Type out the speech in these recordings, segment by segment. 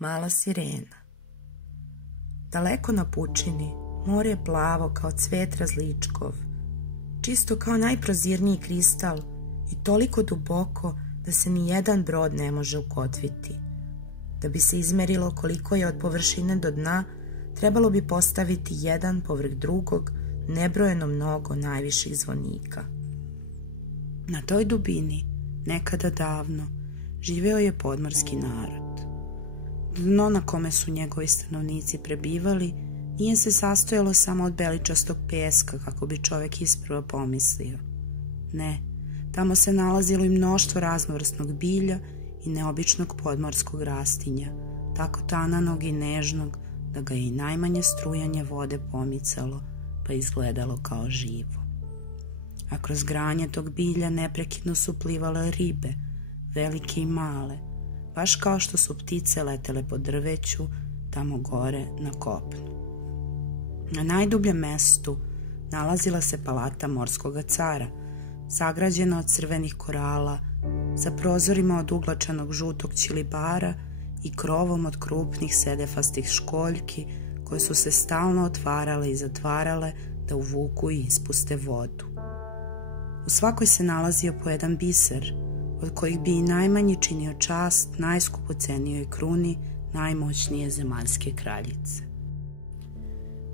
Mala sirena. Daleko na pučini more je plavo kao cvet različkov, čisto kao najprozirniji kristal i toliko duboko da se ni jedan brod ne može ukotviti. Da bi se izmerilo koliko je od površine do dna, trebalo bi postaviti jedan povrh drugog nebrojeno mnogo najviših zvonika. Na toj dubini, nekada davno, živeo je podmorski narod. Dno na kome su njegovi stanovnici prebivali nije se sastojalo samo od beličastog peska, kako bi čovjek isprva pomislio. Ne, tamo se nalazilo i mnoštvo raznovrsnog bilja i neobičnog podmorskog rastinja, tako tananog i nežnog da ga je i najmanje strujanje vode pomicalo, pa izgledalo kao živo. A kroz granje tog bilja neprekidno su plivale ribe, velike i male, baš kao što su ptice letele po drveću tamo gore na kopnu. Na najdubljem mestu nalazila se palata morskoga cara, sagrađena od crvenih korala, sa prozorima od uglačanog žutog ćilibara i krovom od krupnih sedefastih školjki koje su se stalno otvarale i zatvarale da uvuku i ispuste vodu. U svakoj se nalazio po jedan biser, od kojih bi i najmanji činio čast najskupocenijoj kruni najmoćnije zemaljske kraljice.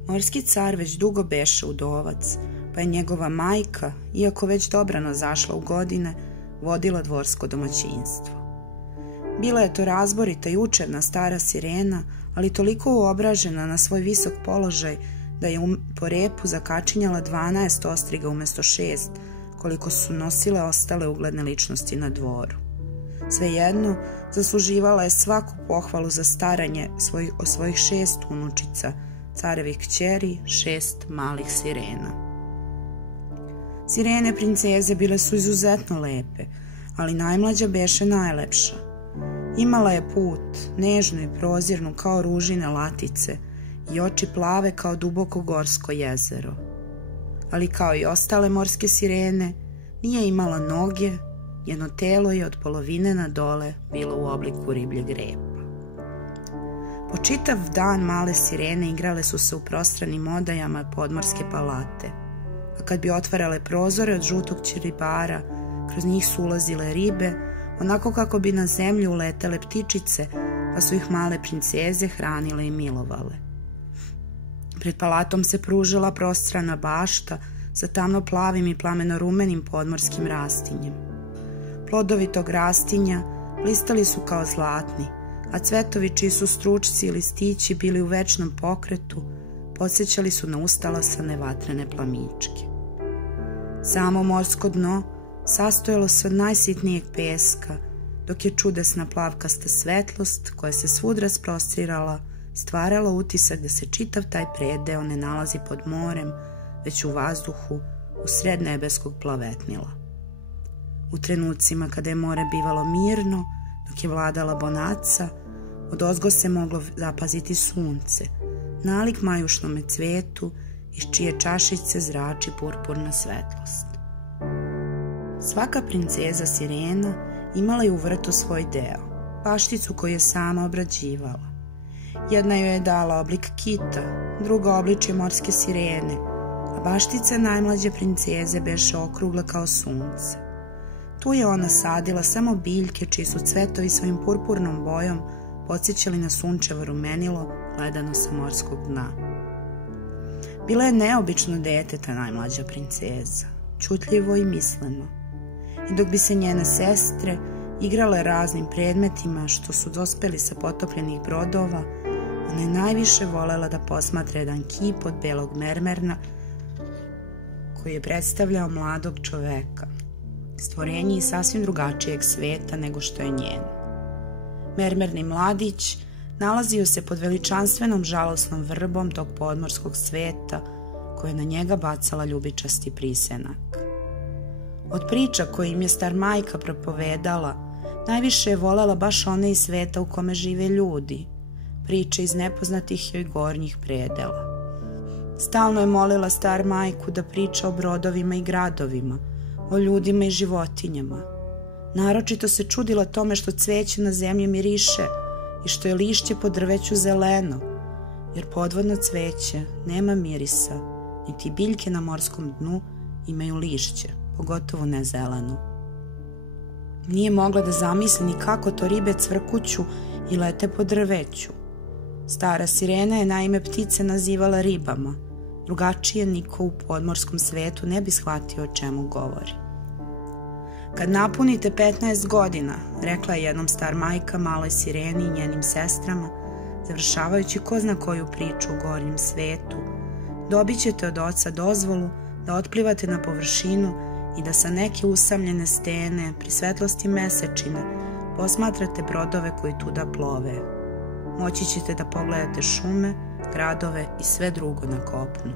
Morski car već dugo beše udovac, pa je njegova majka, iako već dobrano zašla u godine, vodila dvorsko domaćinstvo. Bila je to razborita i učena stara sirena, ali toliko uobražena na svoj visok položaj da je po repu zakačinjala 12 ostriga umjesto 6, koliko su nosile ostale ugledne ličnosti na dvoru. Svejedno, zasluživala je svaku pohvalu za staranje o svojih 6 unučica, carevih kćeri, 6 malih sirena. Sirene princeze bile su izuzetno lepe, ali najmlađa beše najlepša. Imala je put, nežnu i prozirnu kao ružine latice i oči plave kao duboko gorsko jezero. Ali kao i ostale morske sirene, nije imala noge, njeno telo je od polovine na dole bilo u obliku ribljeg repa. Po čitav dan male sirene igrale su se u prostranim odajama podmorske palate, a kad bi otvarale prozore od žutog ćilibara, kroz njih su ulazile ribe, onako kako bi na zemlju uletele ptičice, pa su ih male princeze hranile i milovale. Pred palatom se pružila prostrana bašta sa tamno plavim i plameno rumenim podmorskim rastinjem. Plodovi tog rastinja blistali su kao zlatni, a cvetovi čiji su stručci i listići bili u večnom pokretu, podsjećali su na ustalasane vatrene plamičke. Samo morsko dno sastojalo se od najsitnijeg peska, dok je čudesna plavkasta svetlost koja se svud rasprostrirala stvarala utisak da se čitav taj predeo ne nalazi pod morem, već u vazduhu usred nebeskog plavetnila. U trenucima kada je more bivalo mirno, dok je vladala bonaca, odozgo se moglo zapaziti sunce, nalik majušnome cvetu, iz čije čašice zrači purpurna svetlost. Svaka princeza sirena imala je u vrtu svoj deo, bašticu koju je sama obrađivala. Jedna joj je dala oblik kita, druga obličje morske sirene, a baštica najmlađe princeze beše okrugla kao sunce. Tu je ona sadila samo biljke čiji su cvetovi svojim purpurnom bojom podsjećali na sunčevo rumenilo gledano sa morskog dna. Bila je neobično dete ta najmlađa princeza, čutljivo i misleno. I dok bi se njene sestre igrale raznim predmetima što su dospeli sa potopljenih brodova, ona je najviše volela da posmatra jedan kip od belog mermerna koji je predstavljao mladog čoveka, stvorenje iz sasvim drugačijeg sveta nego što je njen. Mermerni mladić nalazio se pod veličanstvenom žalosnom vrbom tog podmorskog sveta koja je na njega bacala ljubičasti prisenak. Od priča koje im je star majka propovedala, najviše je volela baš one iz sveta u kome žive ljudi, priče iz nepoznatih joj gornjih predela. Stalno je molila star majku da priča o brodovima i gradovima, o ljudima i životinjama. Naročito se čudila tome što cveće na zemlji miriše i što je lišće po drveću zeleno, jer podvodno cveće nema mirisa, niti biljke na morskom dnu imaju lišće, pogotovo ne zeleno. Nije mogla da zamisli ni kako to ribe cvrkuću i lete po drveću. Stara sirena je naime ptice nazivala ribama, drugačije niko u podmorskom svetu ne bi shvatio o čemu govori. Kad napunite 15 godina, rekla je jednom star majka maloj sireni i njenim sestrama, završavajući ko zna koju priču u gornjem svetu, dobit ćete od oca dozvolu da otplivate na površinu i da sa neke usamljene stene pri svetlosti mesečine posmatrate brodove koji tuda plove. Moći ćete da pogledate šume, gradove i sve drugo na kopnu.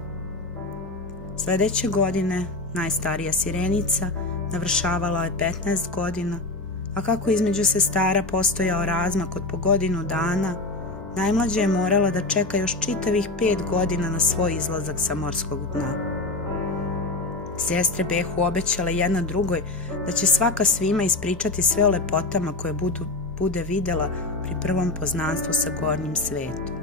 Sledeće godine najstarija sirenica navršavala je 15 godina, a kako između sestara postojao razmak od po godinu dana, najmlađa je morala da čeka još čitavih 5 godina na svoj izlazak sa morskog dna. Sestre behu obećale jedna drugoj da će svaka svima ispričati sve o lepotama koje bude videla pri prvom poznanstvu sa gornjim svetom.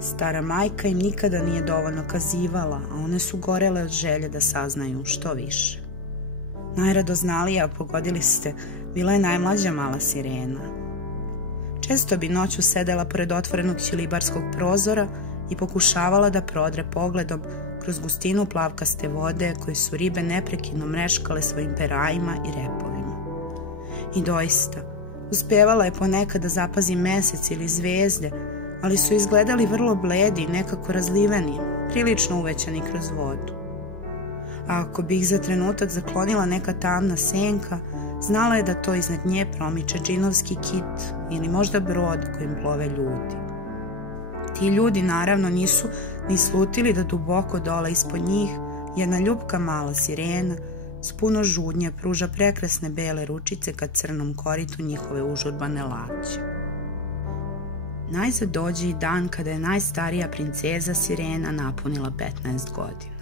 Stara majka im nikada nije dovoljno kazivala, a one su gorele od želje da saznaju što više. Najradoznalija, pogodili ste, bila je najmlađa mala sirena. Često bi noću sedela pored otvorenog ćilibarskog prozora i pokušavala da prodre pogledom kroz gustinu plavkaste vode koje su ribe neprekidno mreškale svojim perajima i repovima. I doista, uspevala je ponekad da zapazi mesec ili zvezde, ali su izgledali vrlo bledi i nekako razliveni, prilično uvećani kroz vodu. A ako bi ih za trenutak zaklonila neka tamna senka, znala je da to iznad nje promiče džinovski kit ili možda brod kojim plove ljudi. Ti ljudi naravno nisu ni slutili da duboko dole ispod njih jedna ljupka mala sirena s puno žudnje pruža prekrasne bele ručice ka crnom koritu njihove užurbane laće. Najzad dođe i dan kada je najstarija princeza sirena napunila 15 godina.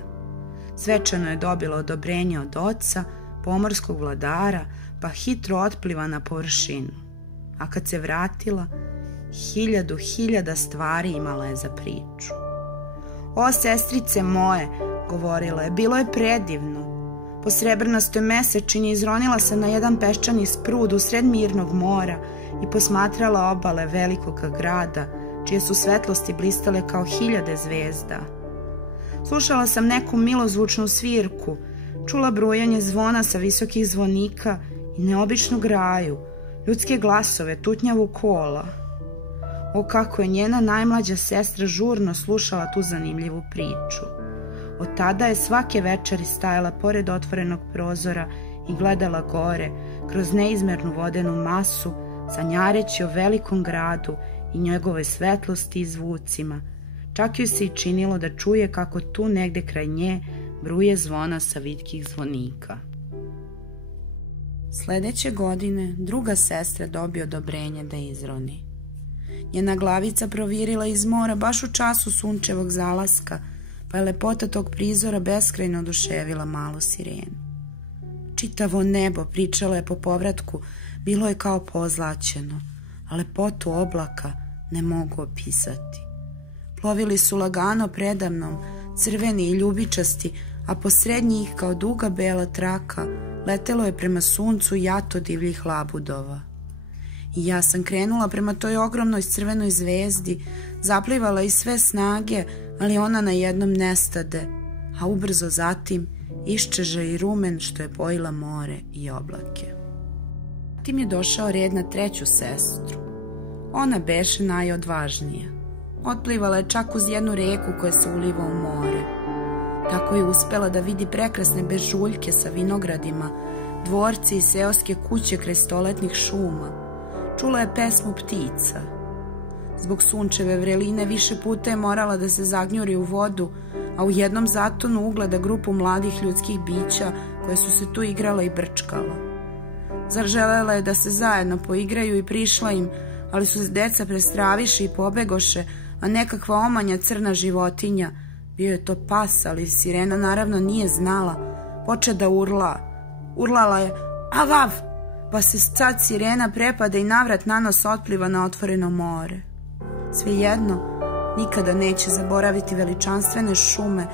Svečano je dobila odobrenje od oca, pomorskog vladara, pa hitro otpliva na površinu. A kad se vratila, hiljada stvari imala je za priču. O, sestrice moje, govorila je, bilo je predivno. Po srebrnastoj mesečini izronila sam na jedan peščani sprud usred mirnog mora i posmatrala obale velikog grada, čije su svetlosti blistale kao 1000 zvezda. Slušala sam neku milozvučnu svirku, čula brujanje zvona sa visokih zvonika i neobičnu graju, ljudske glasove, tutnjavu kola. O, kako je njena najmlađa sestra žurno slušala tu zanimljivu priču. Od tada je svake večeri stajala pored otvorenog prozora i gledala gore, kroz neizmernu vodenu masu, sanjareći o velikom gradu i njegove svetlosti i zvucima. Čak joj se i činilo da čuje kako tu negde kraj nje bruje zvona sa vitkih zvonika. Sledeće godine druga sestra dobije odobrenje da izroni. Njena glavica provirila iz mora baš u času sunčevog zalaska, pa je lepota tog prizora beskrajno oduševila malu sirenu. Čitavo nebo, pričala je po povratku, bilo je kao pozlaćeno, a lepotu oblaka ne mogu opisati. Plovili su lagano predamnom, crveni i ljubičasti, a posred njih kao duga bela traka letelo je prema suncu jato divljih labudova. I ja sam krenula prema toj ogromnoj crvenoj zvezdi, zaplivala iz sve snage, ali ona na jednom nestade, a ubrzo zatim iščeže i rumen što je pojila more i oblake. Zatim je došao red na treću sestru. Ona beše najodvažnija. Otplivala je čak uz jednu reku koja se uliva u more. Tako je uspela da vidi prekrasne bežuljke sa vinogradima, dvorci i seoske kuće kraj stoletnih šuma. Čula je pesmu ptica. Zbog sunčeve vreline više puta je morala da se zagnjuri u vodu, a u jednom zatonu ugleda grupu mladih ljudskih bića koje su se tu igrala i brčkala. Zaželela je da se zajedno poigraju i prišla im, ali su se deca prestraviše i pobegoše, a nekakva omanja crna životinja, bio je to pas, ali sirena naravno nije znala, poče da urla. Urlala je, avav, pa se sad sirena prepada i navrat nanos otpliva na otvoreno more. Svejedno, nikada neće zaboraviti veličanstvene šume,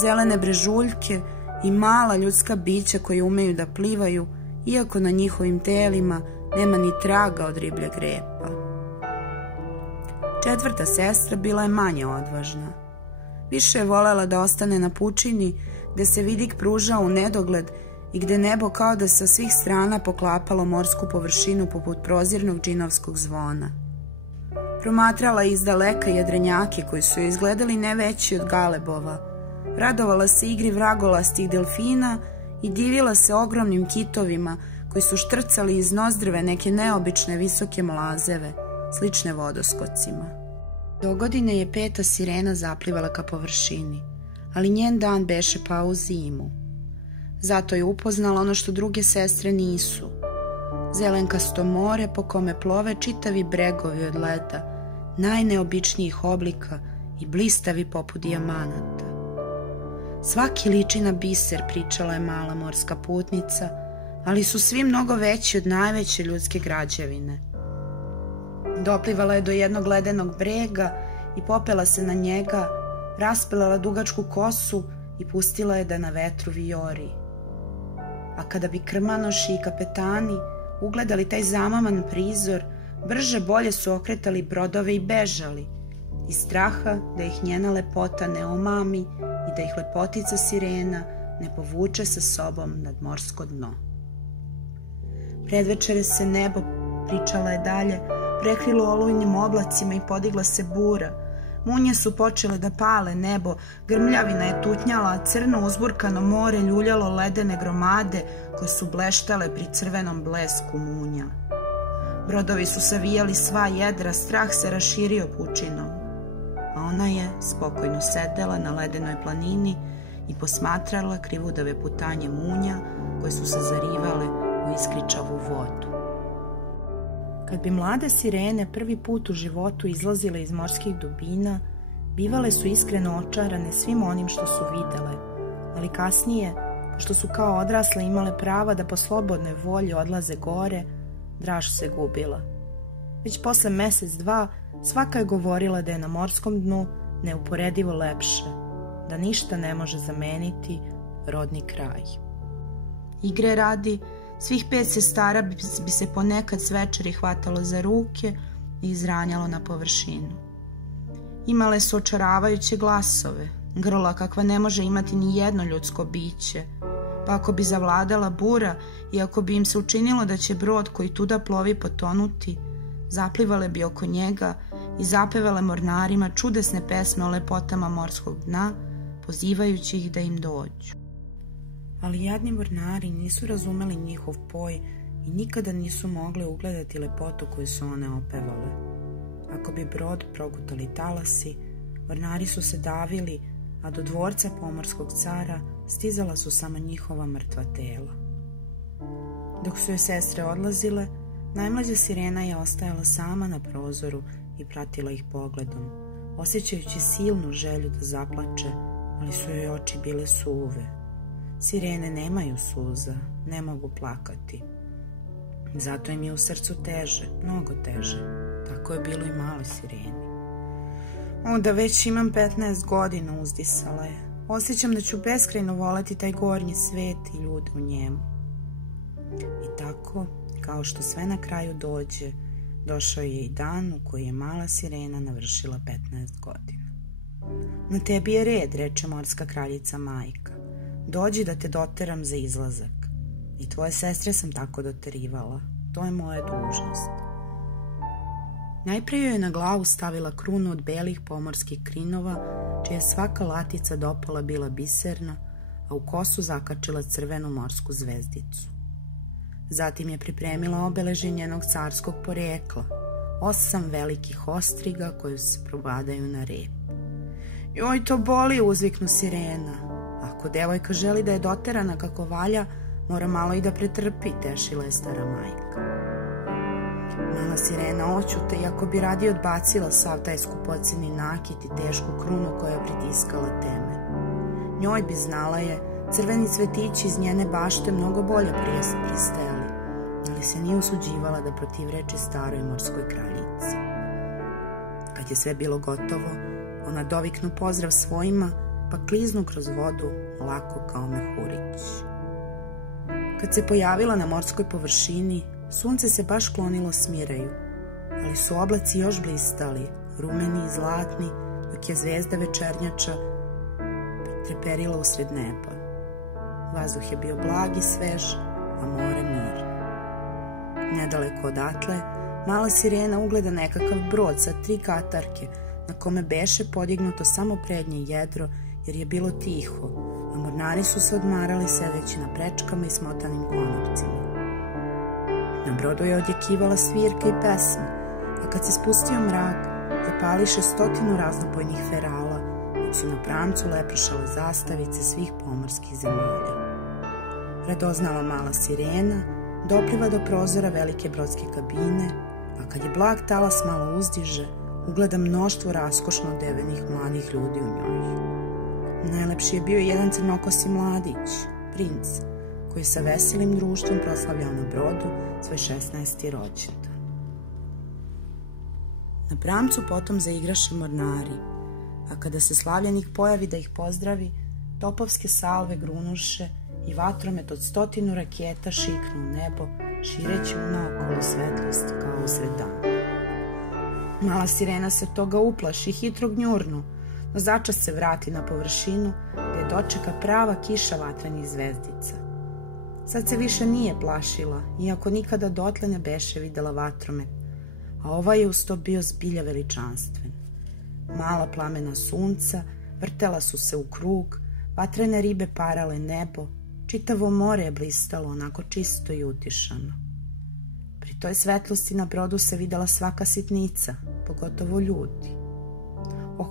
zelene brežuljke i mala ljudska bića koji umeju da plivaju, iako na njihovim telima nema ni traga od ribljeg repa. Četvrta sestra bila je manje odvažna. Više je volela da ostane na pučini, gde se vidik pružao u nedogled i gde nebo kao da sa svih strana poklapalo morsku površinu poput prozirnog džinovskog zvona. Promatrala iz daleka jedrenjake koji su joj izgledali ne veći od galebova, radovala se igri vragolastih delfina i divila se ogromnim kitovima koji su štrcali iz nozdrve neke neobične visoke mlazeve, slične vodoskocima. Dogodine je peta sirena zaplivala ka površini, ali njen dan beše pao u zimu. Zato je upoznala ono što druge sestre nisu. Zelenkasto more po kome plove čitavi bregovi od leda, najneobičnijih oblika i blistavi poput dijamanata. Svaki liči na biser, pričala je mala morska putnica, ali su svi mnogo veći od najveće ljudske građevine. Doplivala je do jednog ledenog brega i popela se na njega, raspelala dugačku kosu i pustila je da na vetru vijori. A kada bi krmanoši i kapetani ugledali taj zamaman prizor, brže bolje su okretali brodove i bežali, iz straha da ih njena lepota ne omami i da ih lepotica sirena ne povuče sa sobom nad morsko dno. Predvečere se nebo, pričala je dalje, prekrilo olujnim oblacima i podigla se bura. Munje su počele da pale nebo, grmljavina je tutnjala, a crno uzburkano more ljuljalo ledene gromade koje su bleštale pri crvenom blesku munja. Brodovi su savijali sva jedra, strah se raširio pučinom. A ona je spokojno sedela na ledenoj planini i posmatrala krivudave putanje munja koje su se zarivale u iskričavu vodu. Kad bi mlade sirene prvi put u životu izlazile iz morskih dubina, bivale su iskreno očarane svim onim što su videle, ali kasnije, pošto su kao odrasle imale prava da po slobodnoj volji odlaze gore, draž se gubila. Već posle mesec, dva, svaka je govorila da je na morskom dnu neuporedivo lepše, da ništa ne može zameniti rodni kraj. Igre radi, svih 5 sestara bi se ponekad s večeri hvatalo za ruke i izranjalo na površinu. Imale su očaravajuće glasove, grla kakva ne može imati ni jedno ljudsko biće, pa ako bi zavladala bura i ako bi im se učinilo da će brod koji tuda plovi potonuti, zaplivale bi oko njega i zapevale mornarima čudesne pesme o lepotama morskog dna, pozivajući ih da im dođu. Ali jadni mornari nisu razumeli njihov poj i nikada nisu mogli ugledati lepotu koju su one opevale. Ako bi brod progutali talasi, mornari su se davili, a do dvorca pomorskog cara stizala su samo njihova mrtva tela. Dok su joj sestre odlazile, najmlađa sirena je ostajala sama na prozoru i pratila ih pogledom, osjećajući silnu želju da zaplače, ali su joj oči bile suve. Sirene nemaju suza, ne mogu plakati. Zato im je u srcu teže, mnogo teže. Tako je bilo i maloj sireni. O, da već imam 15 godina, uzdisala je. Osjećam da ću beskrajno voleti taj gornji svet i ljude u njemu. I tako, kao što sve na kraju dođe, došao je i dan u koji je mala sirena navršila 15 godina. Na tebi je red, reče morska kraljica majka. Dođi da te doteram za izlazak. I tvoje sestre sam tako doterivala. To je moja dužnost. Najprije joj je na glavu stavila krunu od belih pomorskih krinova, čija svaka latica dopala bila biserna, a u kosu zakačila crvenu morsku zvezdicu. Zatim je pripremila obeležje njenog carskog porekla, 8 velikih ostriga koje se probadaju na rep. Joj, to boli, uzviknu sirena. Ako devojka želi da je doterana kako valja, mora malo i da pretrpi, tešila je stara majka. Mala sirena oćuta, iako bi radije odbacila sav taj skupoceni nakit i tešku krunu koja je pritiskala teme. Njoj bi, znala je, crveni cvetići iz njene bašte mnogo bolje pristajali. ali se nije usuđivala da protivreči staroj morskoj kraljici. Kad je sve bilo gotovo, ona doviknu pozdrav svojima, pa kliznu kroz vodu lako kao mehurić. Kad se pojavila na morskoj površini, sunce se baš klonilo smiraju, ali su oblaci još blistali, rumeni i zlatni, dok je zvezda večernjača treperila usred neba. Vazduh je bio blag i svež, a more mirno. Nedaleko odatle, mala sirena ugleda nekakav brod sa 3 katarke, na kome beše podignuto samo prednje jedro, jer je bilo tiho, a mornari su se odmarali sedeći na prečkama i smotanim konopcima. Na brodu je odjekivala svirka i pesma, a kad se spustio mrak, zapališe 100 raznobojnih ferala, dok su na pramcu lepršale zastavice svih pomorskih zemalja. Radoznala mala sirena dopliva do prozora velike brodske kabine, a kad je blag talas malo uzdiže, ugleda mnoštvo raskošno odevenih mladih ljudi u njoj. Najlepši je bio jedan crnokosi mladić, princ, koji sa veselim društvom proslavljao na brodu svoj 16. rođendan. Na pramcu potom zaigraše mornari, a kada se slavljenik pojavi da ih pozdravi, topovske salve grunuše i vatromet od 100 raketa šiknu u nebo, šireći unaokolo svetlost kao usred dana. Mala sirena se toga uplaši i hitro gnjurnu, no začas se vrati na površinu gde dočeka prava kiša vatrenih zvezdica. Sad se više nije plašila, iako nikada dotle ne beše videla vatromet, a ovaj je uz to bio zbilja veličanstven. Mala plamena sunca vrtela su se u krug, vatrene ribe parale nebo, čitavo more je blistalo onako čisto i utišano. Pri toj svetlosti na brodu se videla svaka sitnica, pogotovo ljudi.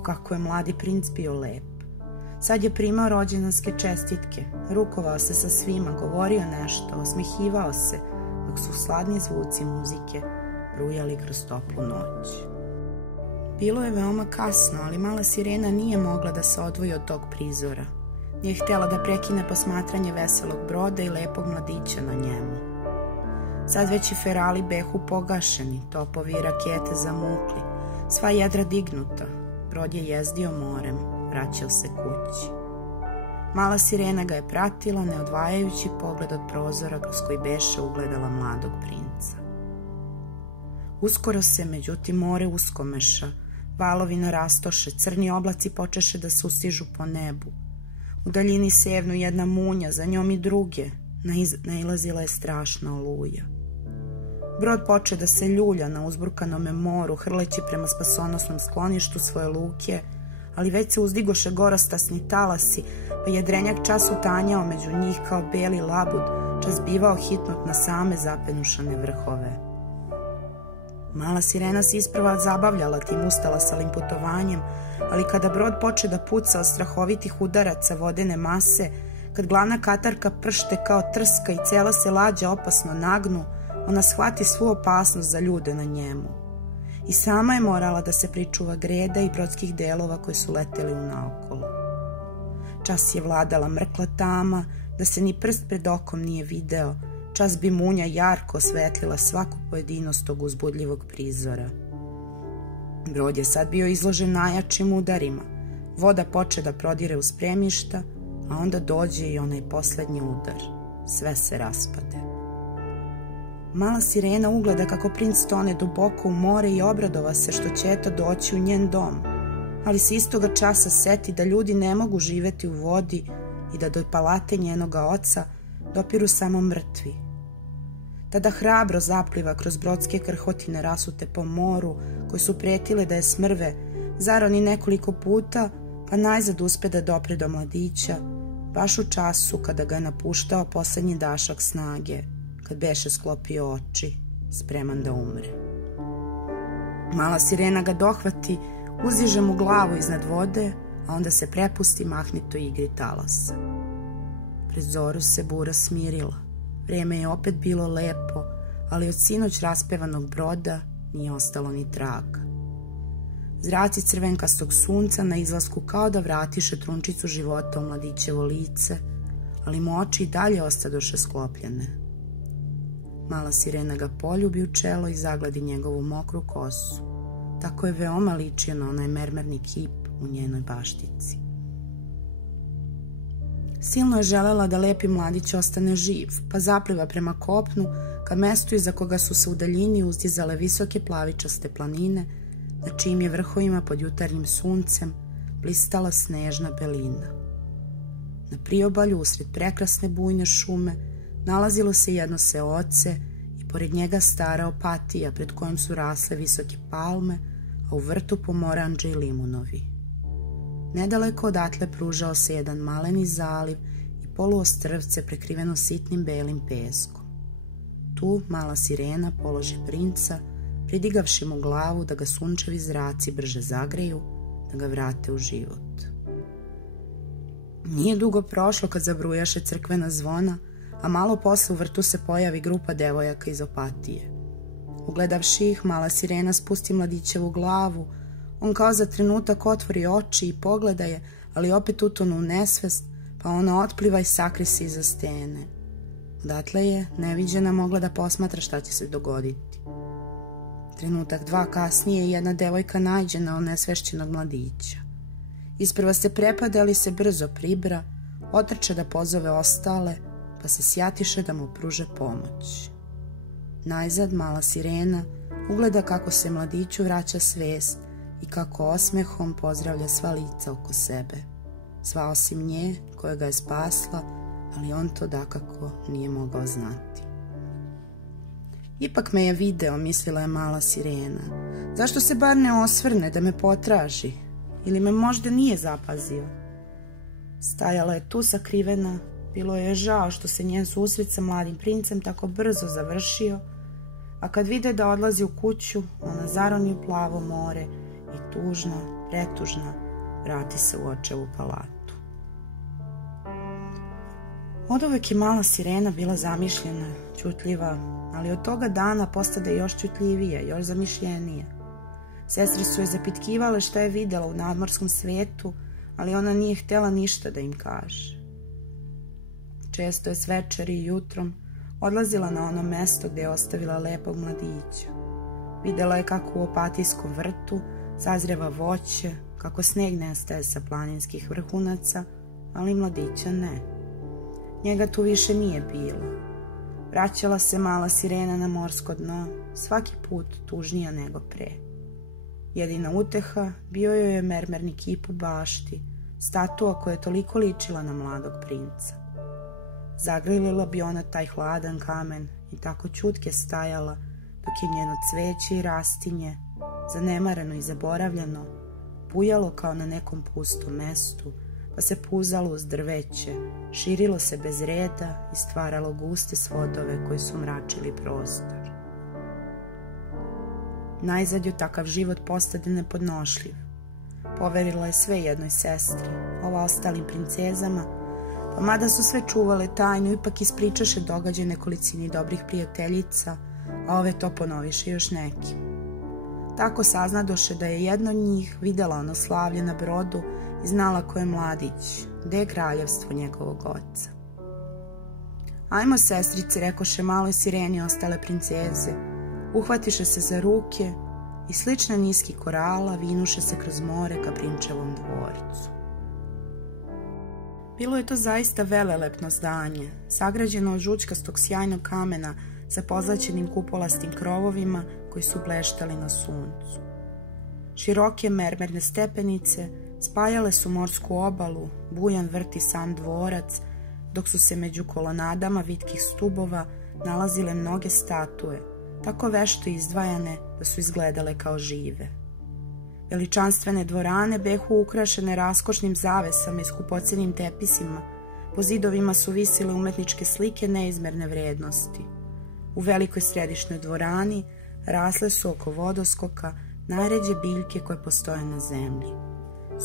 Kako je mladi princ bio lep. Sad je primao rođendanske čestitke, rukovao se sa svima, govorio nešto, osmehivao se, dok su sladni zvuci muzike brujali kroz toplu noć. Bilo je veoma kasno, ali mala sirena nije mogla da se odvoji od tog prizora. Nije htjela da prekine posmatranje veselog broda i lepog mladića na njemu. Sad već i ferali behu pogašeni, topovi i rakete zamukli, sva jedra dignuta. Brod je jezdio morem, vraćao se kući. Mala sirena ga je pratila, ne odvajajući pogled od prozora kroz koji beše ugledala mladog princa. Uskoro se, međutim, more uskomeša, valovi narastoše, crni oblaci počeše da sustižu po nebu. U daljini sevnu jedna munja, za njom i druge, nailazila je strašna oluja. Brod poče da se ljulja na uzburkanome moru, hrleći prema spasonosnom skloništu svoje luke, ali već se uzdigoše gorostasni talasi, pa je drenjak čas utanjao među njih kao beli labud, čas bivao hitnut na same zapenušane vrhove. Mala sirena se isprva zabavljala tim ustalasalim putovanjem, ali kada brod poče da puca od strahovitih udaraca vodene mase, kad glavna katarka pršte kao trska i cela se lađa opasno nagnu, ona shvati svu opasnost za ljude na njemu. I sama je morala da se pričuva greda i brodskih delova koji su leteli unaokolo. Čas je vladala mrkla tama, da se ni prst pred okom nije video, čas bi munja jarko osvetlila svaku pojedinost tog uzbudljivog prizora. Brod je sad bio izložen najjačim udarima, voda poče da prodire u spremišta, a onda dođe i onaj poslednji udar. Sve se raspade. Mala sirena ugleda kako princ tone duboko u more i obradova se što će eto doći u njen dom, ali se istoga časa seti da ljudi ne mogu živeti u vodi i da do palate njenoga oca dopiru samo mrtvi. Tada hrabro zapliva kroz brodske krhotine rasute po moru, koje su pretile da je smrve, zaroni nekoliko puta, pa najzad uspe da dopre do mladića, baš u času kada ga je napuštao poslednji dašak snage, kad beše sklopio oči, spreman da umre. Mala sirena ga dohvati, uziže mu glavu iznad vode, a onda se prepusti mahnitoj igri talasa. Pred zoru se bura smirila, vreme je opet bilo lepo, ali od sinoć raspevanog broda nije ostalo ni traga. Zraci crvenkastog sunca na izlasku kao da vratiše trunčicu života u mladićevo lice, ali mu oči i dalje ostadoše sklopljene. Mala sirena ga poljubi u čelo i zagladi njegovu mokru kosu. Tako je veoma ličio na onaj mermerni kip u njenoj baštici. Silno je želela da lepi mladić ostane živ, pa zapliva prema kopnu ka mestu iza koga su se u daljini uzdizale visoke plavičaste planine, na čijim je vrhovima pod jutarnjim suncem blistala snežna belina. Na priobalju usred prekrasne bujne šume nalazilo se jedno seoce i pored njega stara opatija pred kojom su rasle visoke palme, a u vrtu pomoranđe i limunovi. Nedaleko odatle pružao se jedan maleni zaliv i poluostrvce prekriveno sitnim belim peskom. Tu mala sirena položi princa, pridigavši mu glavu da ga sunčevi zraci brže zagreju, da ga vrate u život. Nije dugo prošlo kad zabrujaše crkvena zvona, a malo posle u vrtu se pojavi grupa devojaka iz Opatije. Ugledavši ih, mala sirena spusti mladićevu glavu, on kao za trenutak otvori oči i pogleda je, ali opet utonu u nesvest, pa ona otpliva i sakri se iza stene. Odatle je, neviđena, mogla da posmatra šta će se dogoditi. Trenutak dva kasnije jedna devojka naiđe na onesvešćenog mladića. Isprva se prepade, ali se brzo pribra, otrče da pozove ostale, pa se sjatiše da mu pruže pomoć. Najzad mala sirena ugleda kako se mladiću vraća svest i kako osmehom pozdravlja sva lica oko sebe. Sva osim nje koja ga je spasla, ali on to dakako nije mogao znati. Ipak me je video, mislila je mala sirena. Zašto se bar ne osvrne da me potraži? Ili me možda nije zapazio? Stajala je tu sakrivena, bilo je žao što se njen susret sa mladim princem tako brzo završio, a kad vide da odlazi u kuću, ona zaroni u plavo more i tužna, pretužna, vrati se u očevu palatu. Oduvek je mala sirena bila zamišljena, ćutljiva, ali od toga dana postade još ćutljivija, još zamišljenija. Sestre su je zapitkivale šta je videla u nadmorskom svetu, ali ona nije htjela ništa da im kaže. Često je s večeri i jutrom odlazila na ono mesto gdje je ostavila lepog mladića. Videla je kako u opatijskom vrtu sazreva voće, kako sneg nestaje sa planinskih vrhunaca, ali mladića ne. Njega tu više nije bilo. Vraćala se mala sirena na morsko dno, svaki put tužnija nego pre. Jedina uteha bio joj je mermerni kip u bašti, statua koja je toliko ličila na mladog princa. Zagrlila bi ona taj hladan kamen i tako ćutke stajala, dok je njeno cveće i rastinje, zanemareno i zaboravljeno, bujalo kao na nekom pustom mestu, pa se puzalo uz drveće, širilo se bez reda i stvaralo guste svodove koji su mračili prostor. Najzad ju takav život postade nepodnošljiv. Poverila je sve jednoj sestri, ova ostalim princezama, pa mada su sve čuvale tajnu, ipak ispričaše događaj nekolicini dobrih prijateljica, a ove to ponoviše još nekim. Tako saznadoše da je jedna od njih videla ono slavlje na brodu i znala ko je mladić, gde je kraljevstvo njegovog oca. Ajmo, sestrice, rekoše maloj sireni ostale princeze, uhvatiše se za ruke i slična niski korala vinuše se kroz more ka prinčevom dvorcu. Bilo je to zaista velelepno zdanje, sagrađeno od žućkastog sjajnog kamena sa pozlaćenim kupolastim krovovima koji su bleštali na suncu. Široke mermerne stepenice spajale su morsku obalu, bujan vrt i sam dvorac, dok su se među kolonadama vitkih stubova nalazile mnoge statue, tako vešto izdvajane da su izgledale kao žive. Veličanstvene dvorane behu ukrašene raskošnim zavesama i skupocenim tepisima, po zidovima su visile umetničke slike neizmerne vrednosti. U velikoj središnjoj dvorani rasle su oko vodoskoka najređe biljke koje postoje na zemlji.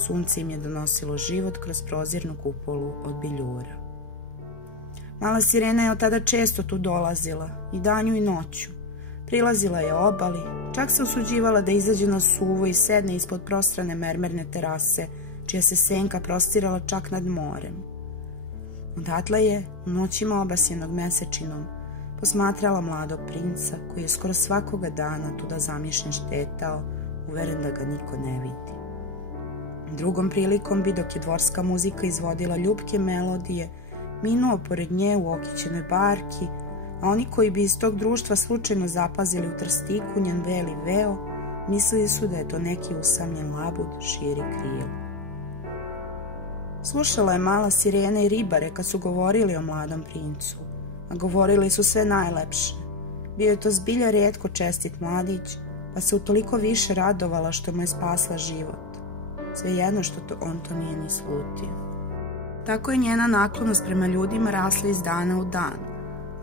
Sunce im je donosilo život kroz prozirnu kupolu od biljura. Mala sirena je od tada često tu dolazila, i danju i noću. Prilazila je obali, čak se usuđivala da izađe na suvo i sedne ispod prostrane mermerne terase, čija se senka prostirala čak nad morem. Odatle je, u noćima obasjenog mesečinom, posmatrala mladog princa koji je skoro svakoga dana tuda zamišljen štetao, uveren da ga niko ne vidi. Drugom prilikom bi, dok je dvorska muzika izvodila ljubke melodije, minuo pored nje u okićenoj barki, a oni koji bi iz tog društva slučajno zapazili u trstiku njen beli veo, mislili su da je to neki usamljen labud širi krila. Slušala je mala sirena i ribare kad su govorili o mladom princu, a govorili su sve najlepše. Bio je to zbilja rijetko čestit mladić, pa se utoliko više radovala što mu je spasla život. Svejedno što on to nije ni slutio. Tako je njena naklonost prema ljudima rasla iz dana u dan,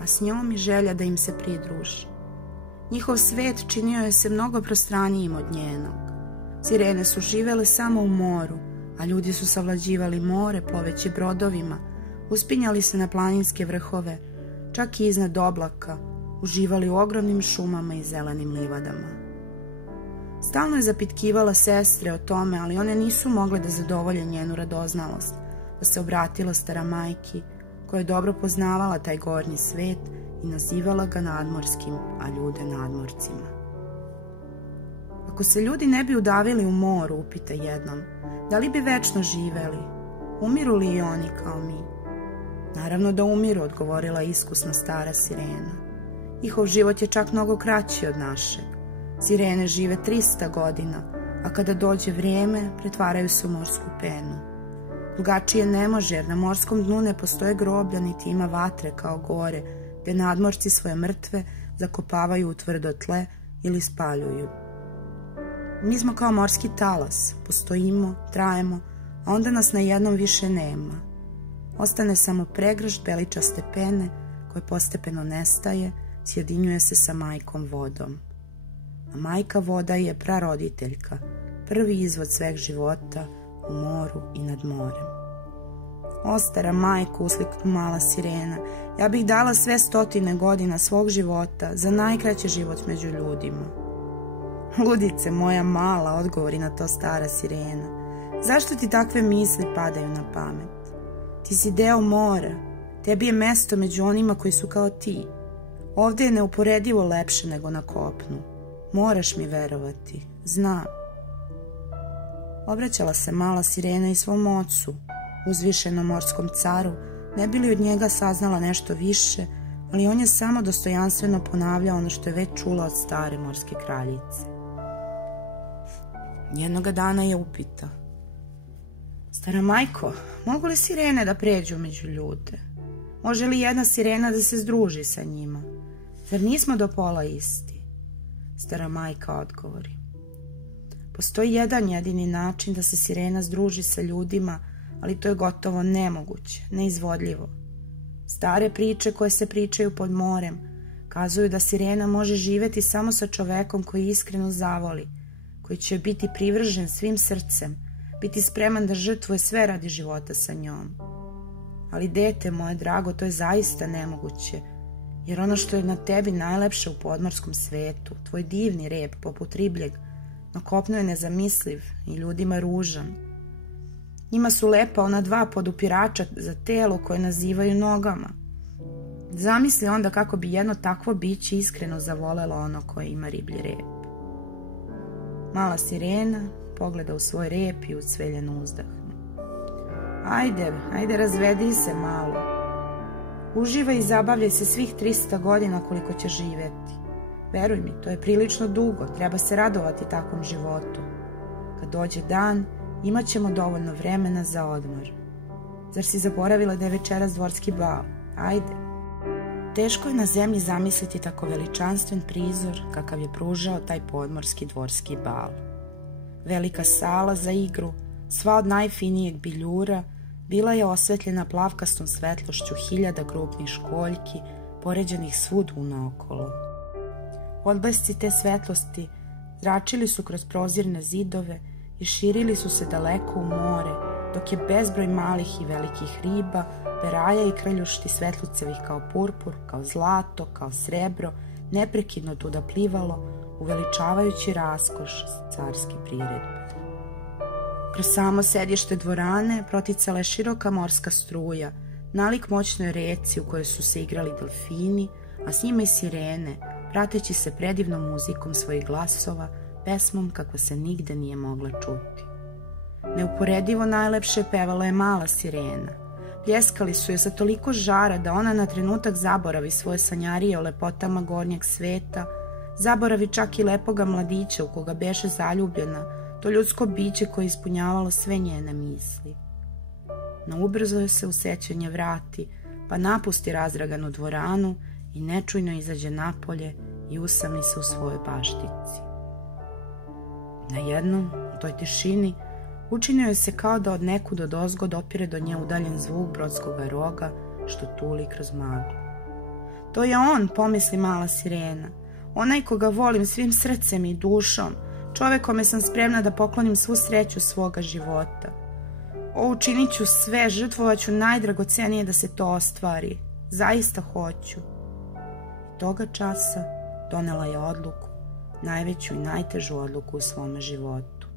a s njom i želja da im se pridruži. Njihov svet činio je se mnogo prostranijim od njenog. Sirene su živele samo u moru, a ljudi su savlađivali more ploveći brodovima, uspinjali se na planinske vrhove, čak i iznad oblaka, uživali u ogromnim šumama i zelenim livadama. Stalno je zapitkivala sestre o tome, ali one nisu mogle da zadovolje njenu radoznalost, pa se obratila stara majki, koja je dobro poznavala taj gornji svet i nazivala ga nadmorskim, a ljude nadmorcima. Ako se ljudi ne bi udavili u moru, upita jednom, da li bi večno živeli? Umiru li i oni kao mi? Naravno da umiru, odgovorila iskusna stara sirena. Njihov život je čak mnogo kraći od našeg. Sirene žive 300 godina, a kada dođe vrijeme, pretvaraju se u morsku penu. Drugačije ne može, jer na morskom dnu ne postoje groblja, niti ima vatre kao gore, gde nadmorci svoje mrtve zakopavaju u tvrdo tle ili spaljuju. Mi smo kao morski talas, postojimo, trajemo, a onda nas na jednom više nema. Ostane samo pregršt beličaste pene, koje postepeno nestaje, sjedinjuje se sa majkom vodom. A majka voda je praroditeljka, prvi izvod sveg života u moru i nad morem. O, stara majko, usliknu mala sirena, ja bih dala sve 100 godina svog života za najkraći život među ljudima. Ludice moja mala, odgovori na to stara sirena, zašto ti takve misli padaju na pamet? Ti si deo mora, tebi je mesto među onima koji su kao ti. Ovdje je neuporedivo lepše nego na kopnu. Moraš mi verovati, znam. Obraćala se mala sirena i svom ocu, uzvišenom morskom caru, ne bi li od njega saznala nešto više, ali on je samo dostojanstveno ponavljao ono što je već čula od stare morske kraljice. Jednoga dana je upita, stara majko, mogu li sirene da pređu među ljude? Može li jedna sirena da se združi sa njima? Zar nismo do pola isti? Stara majka odgovori, postoji jedan jedini način da se sirena združi sa ljudima, ali to je gotovo nemoguće, neizvodljivo. Stare priče koje se pričaju pod morem kazuju da sirena može živjeti samo sa čovekom koji iskreno zavoli, koji će biti privržen svim srcem, biti spreman da žrtvuje sve radi života sa njom. Ali dete moje drago, to je zaista nemoguće, jer ono što je na tebi najlepše u podmorskom svetu, tvoj divni rep poput ribljeg, na kopnu je nezamisliv i ljudima ružan. Njima su lepa ona 2 podupirača za telo koje nazivaju nogama. Zamisli onda kako bi jedno takvo biće iskreno zavolelo ono koje ima riblji rep. Mala sirena pogleda u svoj rep i ucveljeno uzdahne. Ajde, razvedi se malo. Uživaj i zabavljaj se svih 300 godina koliko će živjeti. Veruj mi, to je prilično dugo, treba se radovati takvom životu. Kad dođe dan, imat ćemo dovoljno vremena za odmor. Zar si zaboravila da je večeras dvorski bal? Ajde. Teško je na zemlji zamisliti tako veličanstven prizor kakav je pružao taj podmorski dvorski bal. Velika sala za igru, sva od najfinijeg biljura, bila je osvetljena plavkastom svetlošću 1000 krupnih školjki, poređenih svud unaokolo. Odblesci te svetlosti zračili su kroz prozirne zidove i širili su se daleko u more, dok je bezbroj malih i velikih riba, peraja i krljušti svetlucevih kao purpur, kao zlato, kao srebro, neprekidno tuda plivalo, uveličavajući raskoš carske priredbe. Kroz samo sedište dvorane proticala je široka morska struja, nalik moćnoj reci u kojoj su se igrali delfini, a s njima i sirene, prateći se predivnom muzikom svojih glasova, pesmom kakva se nigde nije mogla čuti. Neuporedivo najlepše pevala je mala sirena. Pljeskali su je sa toliko žara da ona na trenutak zaboravi svoje sanjarije o lepotama gornjeg sveta, zaboravi čak i lepoga mladića u koga beše zaljubljena, to ljudsko biće koje je ispunjavalo sve njene misli. No ubrzo joj se u sećanje vrati, pa napusti razdraganu dvoranu i nečujno izađe napolje i usamni se u svojoj baštici. Najednom, u toj tišini, učinio je se kao da od nekud odozgo dopire do nje udaljen zvuk brodskoga roga što tuli kroz maglu. To je on, pomisli mala sirena, onaj koga volim svim srcem i dušom, čovek kome sam spremna da poklonim svu sreću svoga života. Učinit ću sve, žrtvovaću najdragocenije da se to ostvari. Zaista hoću. Toga časa donela je odluku, najveću i najtežu odluku u svome životu.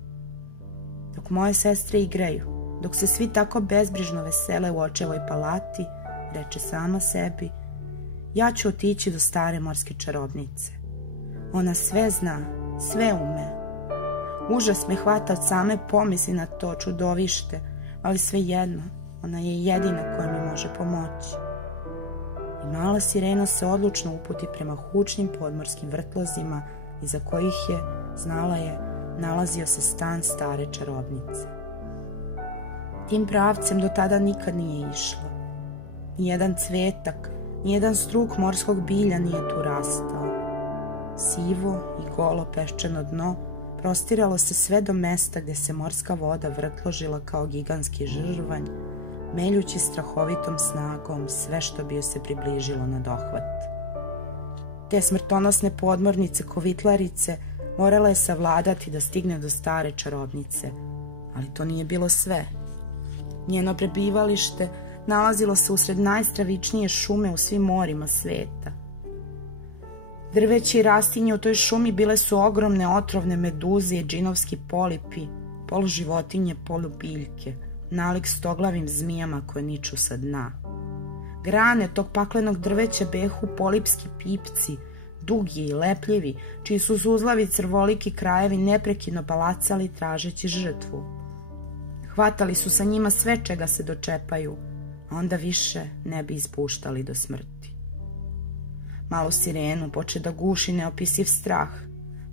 Dok moje sestre igraju, dok se svi tako bezbrižno vesele u očevoj palati, reče sama sebi, ja ću otići do stare morske čarobnice. Ona sve zna, sve ume. Užas me hvata od same pomisli na to čudovište, ali svejedno, ona je jedina koja mi može pomoći. I mala sirena se odlučno uputi prema hučnim podmorskim vrtlozima iza kojih je, znala je, nalazio se stan stare čarobnice. Tim pravcem do tada nikad nije išla. Nijedan cvetak, nijedan struk morskog bilja nije tu rastao. Sivo i golo peščano dno prostiralo se sve do mesta gde se morska voda vrtložila kao gigantski žrvanj, meljući strahovitom snagom sve što bi joj se približilo na dohvat. Te smrtonosne podmornice kovitlarice morala je savladati da stigne do stare čarobnice, ali to nije bilo sve. Njeno prebivalište nalazilo se usred najstravičnije šume u svim morima sveta. Drveće i rastinje u toj šumi bile su ogromne otrovne meduze i džinovski polipi, poluživotinje, polubiljke, nalik stoglavim zmijama koje niču sa dna. Grane tog paklenog drveća behu polipski pipci, dugi i lepljivi, čiji su zuzlavi crvoliki krajevi neprekidno balacali tražeći žrtvu. Hvatali su sa njima sve čega se dočepaju, a onda više ne bi ispuštali do smrti. Malu sirenu poče da guši neopisiv strah.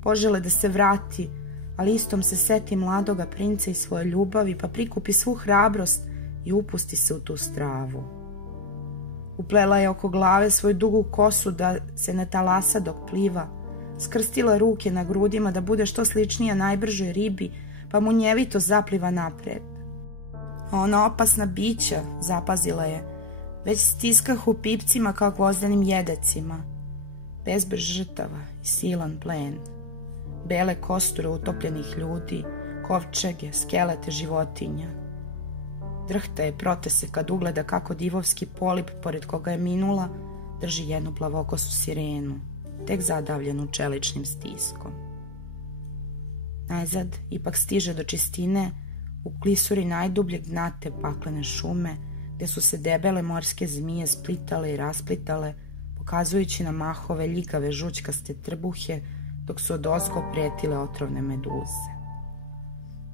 Požele da se vrati, ali istom se seti mladoga princa i svoje ljubavi, pa prikupi svu hrabrost i upusti se u tu stravu. Uplela je oko glave svoju dugu kosu da se ne talasa dok pliva, skrstila ruke na grudima da bude što sličnija najbržoj ribi, pa munjevito zapliva napred. A ona opasna bića, zapazila je, već stiskah u pipcima kao gvozdenim jedecima. Bezbrž žrtava i silan plen. Bele kosture utopljenih ljudi, kovčege, skelete životinja. Drhta je protese kad ugleda kako divovski polip, pored koga je minula, drži jednu plavokosu sirenu, tek zadavljenu čeličnim stiskom. Najzad ipak stiže do čistine u klisuri najdubljeg dna te paklene šume, gde su se debele morske zmije splitale i rasplitale, pokazujući na mahove ljigave žućkaste trbuhe, dok su odozgo pretile otrovne meduze.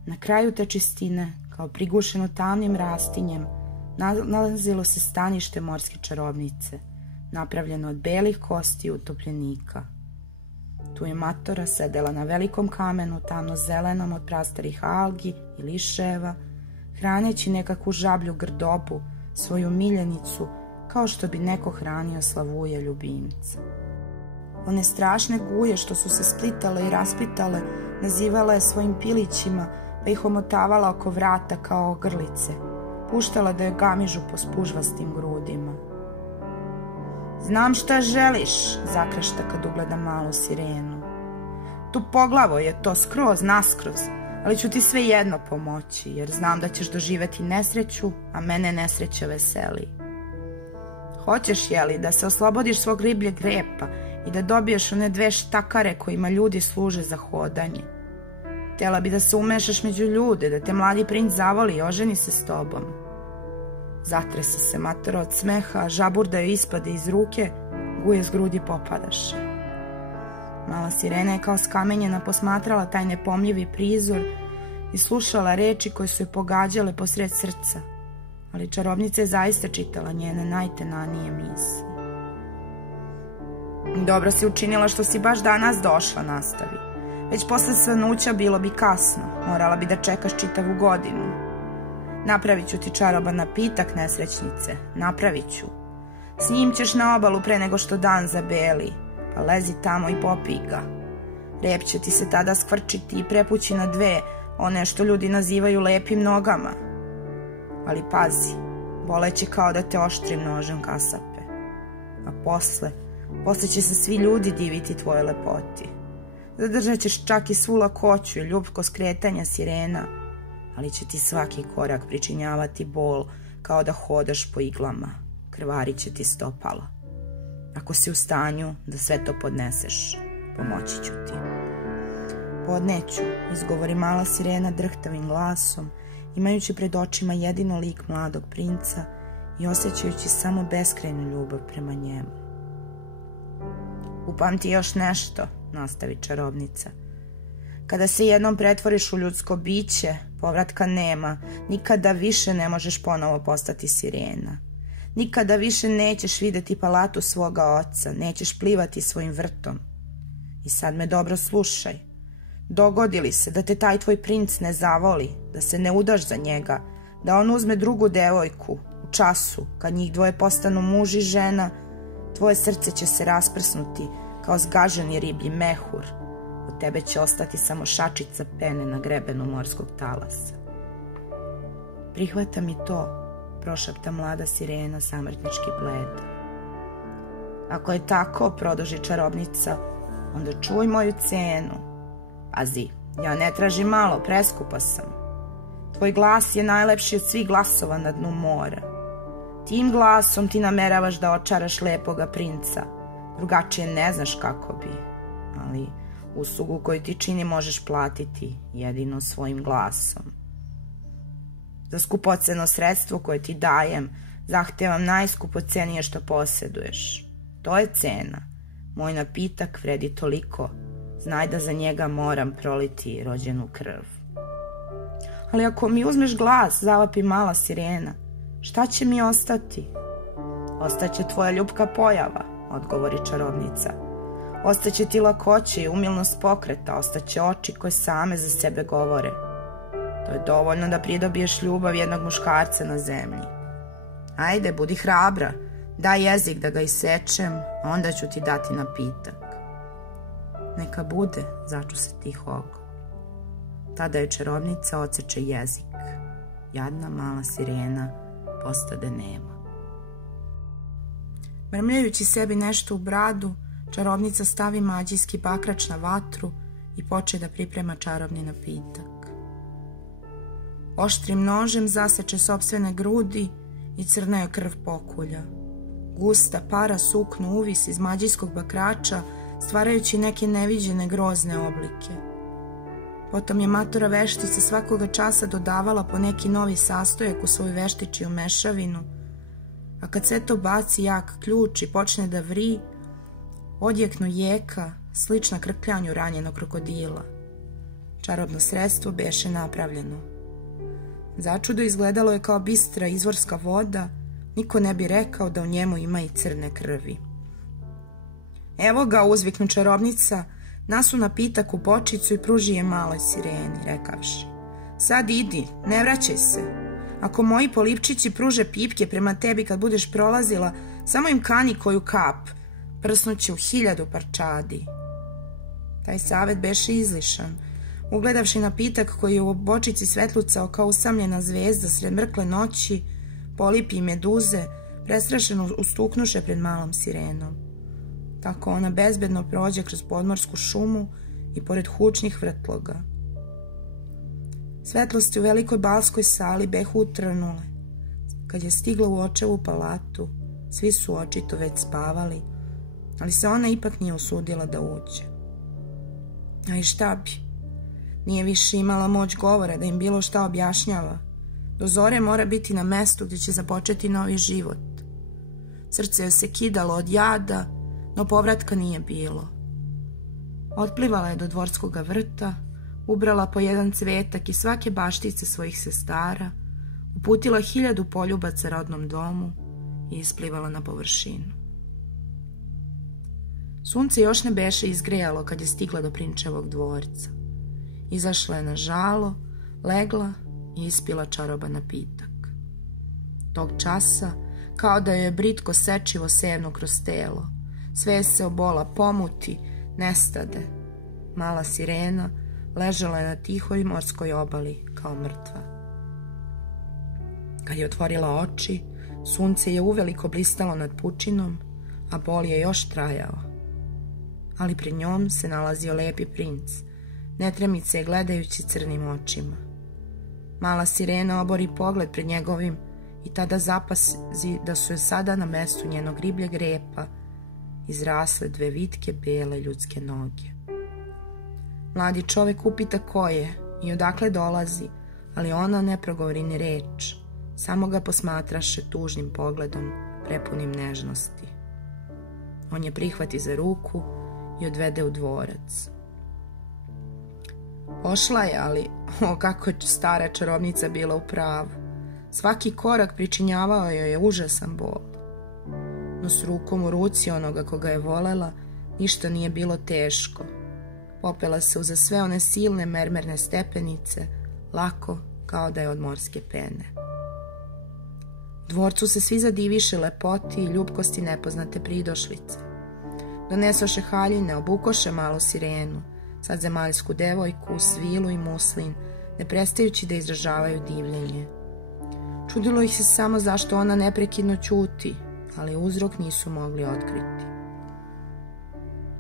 Na kraju te čistine, kao prigušeno tamnim rastinjem, nalazilo se stanište morske čarobnice, napravljeno od belih kosti utopljenika. Tu je matora sedela na velikom kamenu, tamno zelenom od prastarih algi i liševa, hraneći nekakvu žablju grdobu, svoju miljenicu, kao što bi neko hranio slavuje ljubimca. One strašne guje što su se splitale i rasplitale, nazivala je svojim pilićima, pa ih omotavala oko vrata kao ogrlice, puštala da joj gamižu po spužvastim grudima. Znam šta želiš, zakrešta kad ugleda malu sirenu. Tu poglavo je to skroz, naskroz, ali ću ti svejedno pomoći, jer znam da ćeš doživeti nesreću, a mene nesreća veseli. Hoćeš, jeli, da se oslobodiš svog ribljeg repa i da dobiješ one 2 štakare kojima ljudi služe za hodanje. Htjela bi da se umešaš među ljude, da te mladi princ zavoli i oženi se s tobom. Zatrese se matora od smeha, a žaburda joj ispade iz ruke, guje s grudi popadaše. Mala sirena je kao skamenjena posmatrala taj nepomljivi prizor i slušala reči koje su je pogađale posred srca, ali čarobnica je zaista čitala njene najtenanije misli. Dobro si učinila što si baš danas došla, nastavi. Već posle svanuća bilo bi kasno, morala bi da čekaš čitavu godinu. Napravit ću ti čaroban napitak, nesrećnice, napravit ću. S njim ćeš na obalu pre nego što dan zabeli, pa lezi tamo i popij ga. Rep će ti se tada skvrčiti i prepući na dve, one što ljudi nazivaju lepim nogama. Ali pazi, boleće kao da te oštrim nožem kasape. A posle će se svi ljudi diviti tvojoj lepoti. Zadržat ćeš čak i svu lakoću i ljubko skretanja sirena, ali će ti svaki korak pričinjavati bol kao da hodaš po iglama. Krvarit će ti stopala. Ako si u stanju da sve to podneseš, pomoći ću ti. Podneću, izgovori mala sirena drhtavim glasom, imajući pred očima jedino lik mladog princa i osjećajući samo beskrajnu ljubav prema njemu. Upamti još nešto, nastavi čarobnica. Kada se jednom pretvoriš u ljudsko biće, povratka nema, nikada više ne možeš ponovo postati sirena. Nikada više nećeš videti palatu svoga oca, nećeš plivati svojim vrtom. I sad me dobro slušaj. Dogodi li se da te taj tvoj princ ne zavoli, da se ne udaš za njega, da on uzme drugu devojku, u času, kad njih dvoje postanu muž i žena, tvoje srce će se rasprsnuti kao zgaženi riblji mehur. Od tebe će ostati samo šačica pene na grebenu morskog talasa. Prihvata mi to, prošapta mlada sirena samrtnički bleda. Ako je tako, produži čarobnica, onda čuj moju cenu. Pazi, ja ne tražim malo, preskupa sam. Tvoj glas je najlepši od svih glasova na dnu mora. Tim glasom ti nameravaš da očaraš lepoga princa. Drugačije ne znaš kako bi, ali uslugu koju ti čini možeš platiti jedino svojim glasom. Za skupoceno sredstvo koje ti dajem, zahtevam najskupocenije što posjeduješ. To je cena. Moj napitak vredi toliko. Znaj da za njega moram proliti rođenu krv. Ali ako mi uzmeš glas, zavapi mala sirena, šta će mi ostati? Ostaće tvoja ljubka pojava, odgovori čarobnica. Ostaće ti lakoće i umilnost pokreta, ostaće oči koje same za sebe govore. To je dovoljno da pridobiješ ljubav jednog muškarca na zemlji. Ajde, budi hrabra, daj jezik da ga isečem, a onda ću ti dati napitak. Neka bude, začu se tiho odgovor. Tada je čarobnica odseče jezik. Jadna mala sirena postade nema. Mrmljajući sebi nešto u bradu, čarobnica stavi mađijski bakrač na vatru i poče da priprema čarobni napitak. Oštrim nožem zaseče sopstvene grudi i crna joj krv pokulja. Gusta para suknu uvis iz mađijskog bakrača, stvarajući neke neviđene grozne oblike. Potom je matora veštica svakoga časa dodavala po neki novi sastojak u svoju veštičiju mešavinu, a kad sve to baci jak ključ i počne da vri, odjeknu jeka, slična krkljanju ranjenog krokodila. Čarobno sredstvo beše napravljeno. Začudo izgledalo je kao bistra izvorska voda, niko ne bi rekao da u njemu ima i crne krvi. Evo ga, uzviknu čarobnica, nasu napitak u bočicu i pruži je maloj sireni, rekavši. Sad idi, ne vraćaj se. Ako moji polipčići pruže pipke prema tebi kad budeš prolazila, samo im kani koju kap, prsnuće u 1000 parčadi. Taj savet beše izlišan. Ugledavši napitak koji je u bočici svetlucao kao usamljena zvezda sred mrkle noći, polipi i meduze prestrašeno ustuknuše pred malom sirenom. Tako ona bezbedno prođe kroz podmorsku šumu i pored hučnih vrtloga. Svetlosti u velikoj balskoj sali behu utrnule. Kad je stigla u očevu palatu, svi su očito već spavali, ali se ona ipak nije usudila da uđe. A i šta bi? Nije više imala moć govora da im bilo šta objašnjava. Do zore mora biti na mestu gdje će započeti novi život. Srce joj se kidalo od jada, no povratka nije bilo. Otplivala je do dvorskoga vrta, ubrala po jedan cvetak i svake baštice svojih sestara, uputila 1000 poljubaca rodnom domu i isplivala na površinu. Sunce još ne beše izgrejalo kad je stigla do prinčevog dvorca. Izašla je na žalo, legla i ispila čaroban napitak. Tog časa, kao da joj je britko sečivo sevno kroz telo, svest se obola, pomuti, nestade. Mala sirena ležala je na tihoj morskoj obali kao mrtva. Kad je otvorila oči, sunce je uveliko blistalo nad pučinom, a bol je još trajao. Ali pred njom se nalazio lepi princ, netremice gledajući crnim očima. Mala sirena obori pogled pred njegovim i tada zapazi da su je sada na mestu njenog ribljeg repa izrasle 2 vitke bele ljudske noge. Mladi čovek upita ko je i odakle dolazi, ali ona ne progovori ni reč, samo ga posmatraše tužnim pogledom prepunim nežnosti. On je prihvati za ruku i odvede u dvorac. Pošla je, ali kako je stara čarobnica bila u pravu. Svaki korak pričinjavao joj je užasan bol. No s rukom u ruci onoga koga je volela, ništa nije bilo teško. Popela se uza sve one silne mermerne stepenice, lako kao da je od morske pene. U dvorcu se svi zadiviše lepoti i ljubkosti nepoznate pridošlice. Donesoše haljine, obukoše malu sirenu, sad zemaljsku devojku, svilu i muslin, ne prestajući da izražavaju divljenje. Čudilo ih se samo zašto ona neprekidno ćuti, ali uzrok nisu mogli otkriti.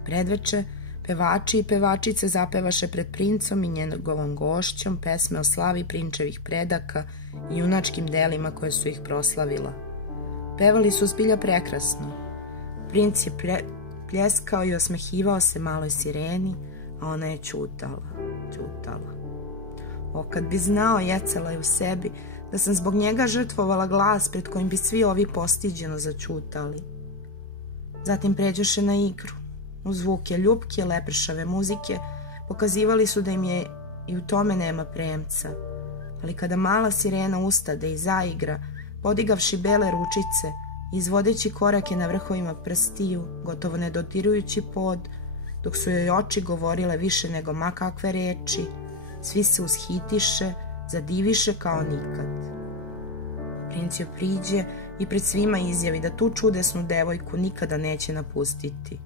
Predveče, pevači i pevačice zapevaše pred princom i njegovom gošćom pesme o slavi prinčevih predaka i junačkim delima koje su ih proslavila. Pevali su zbilja prekrasno. Princ je pljeskao i osmehivao se maloj sireni, a ona je ćutala. O, kad bi znao, jecala je u sebi, da sam zbog njega žrtvovala glas pred kojim bi svi ovi postiđeno začutali. Zatim pređoše na igru. Uz zvuke ljubke, lepršave muzike pokazivali su da im je i u tome nema premca. Ali kada mala sirena ustade i zaigra, podigavši bele ručice, izvodeći korake na vrhovima prstiju, gotovo ne dodirujući pod, dok su joj oči govorile više nego ma kakve reči, svi se ushitiše, zadiviše kao nikad. Princ joj priđe i pred svima izjavi da tu čudesnu devojku nikada neće napustiti.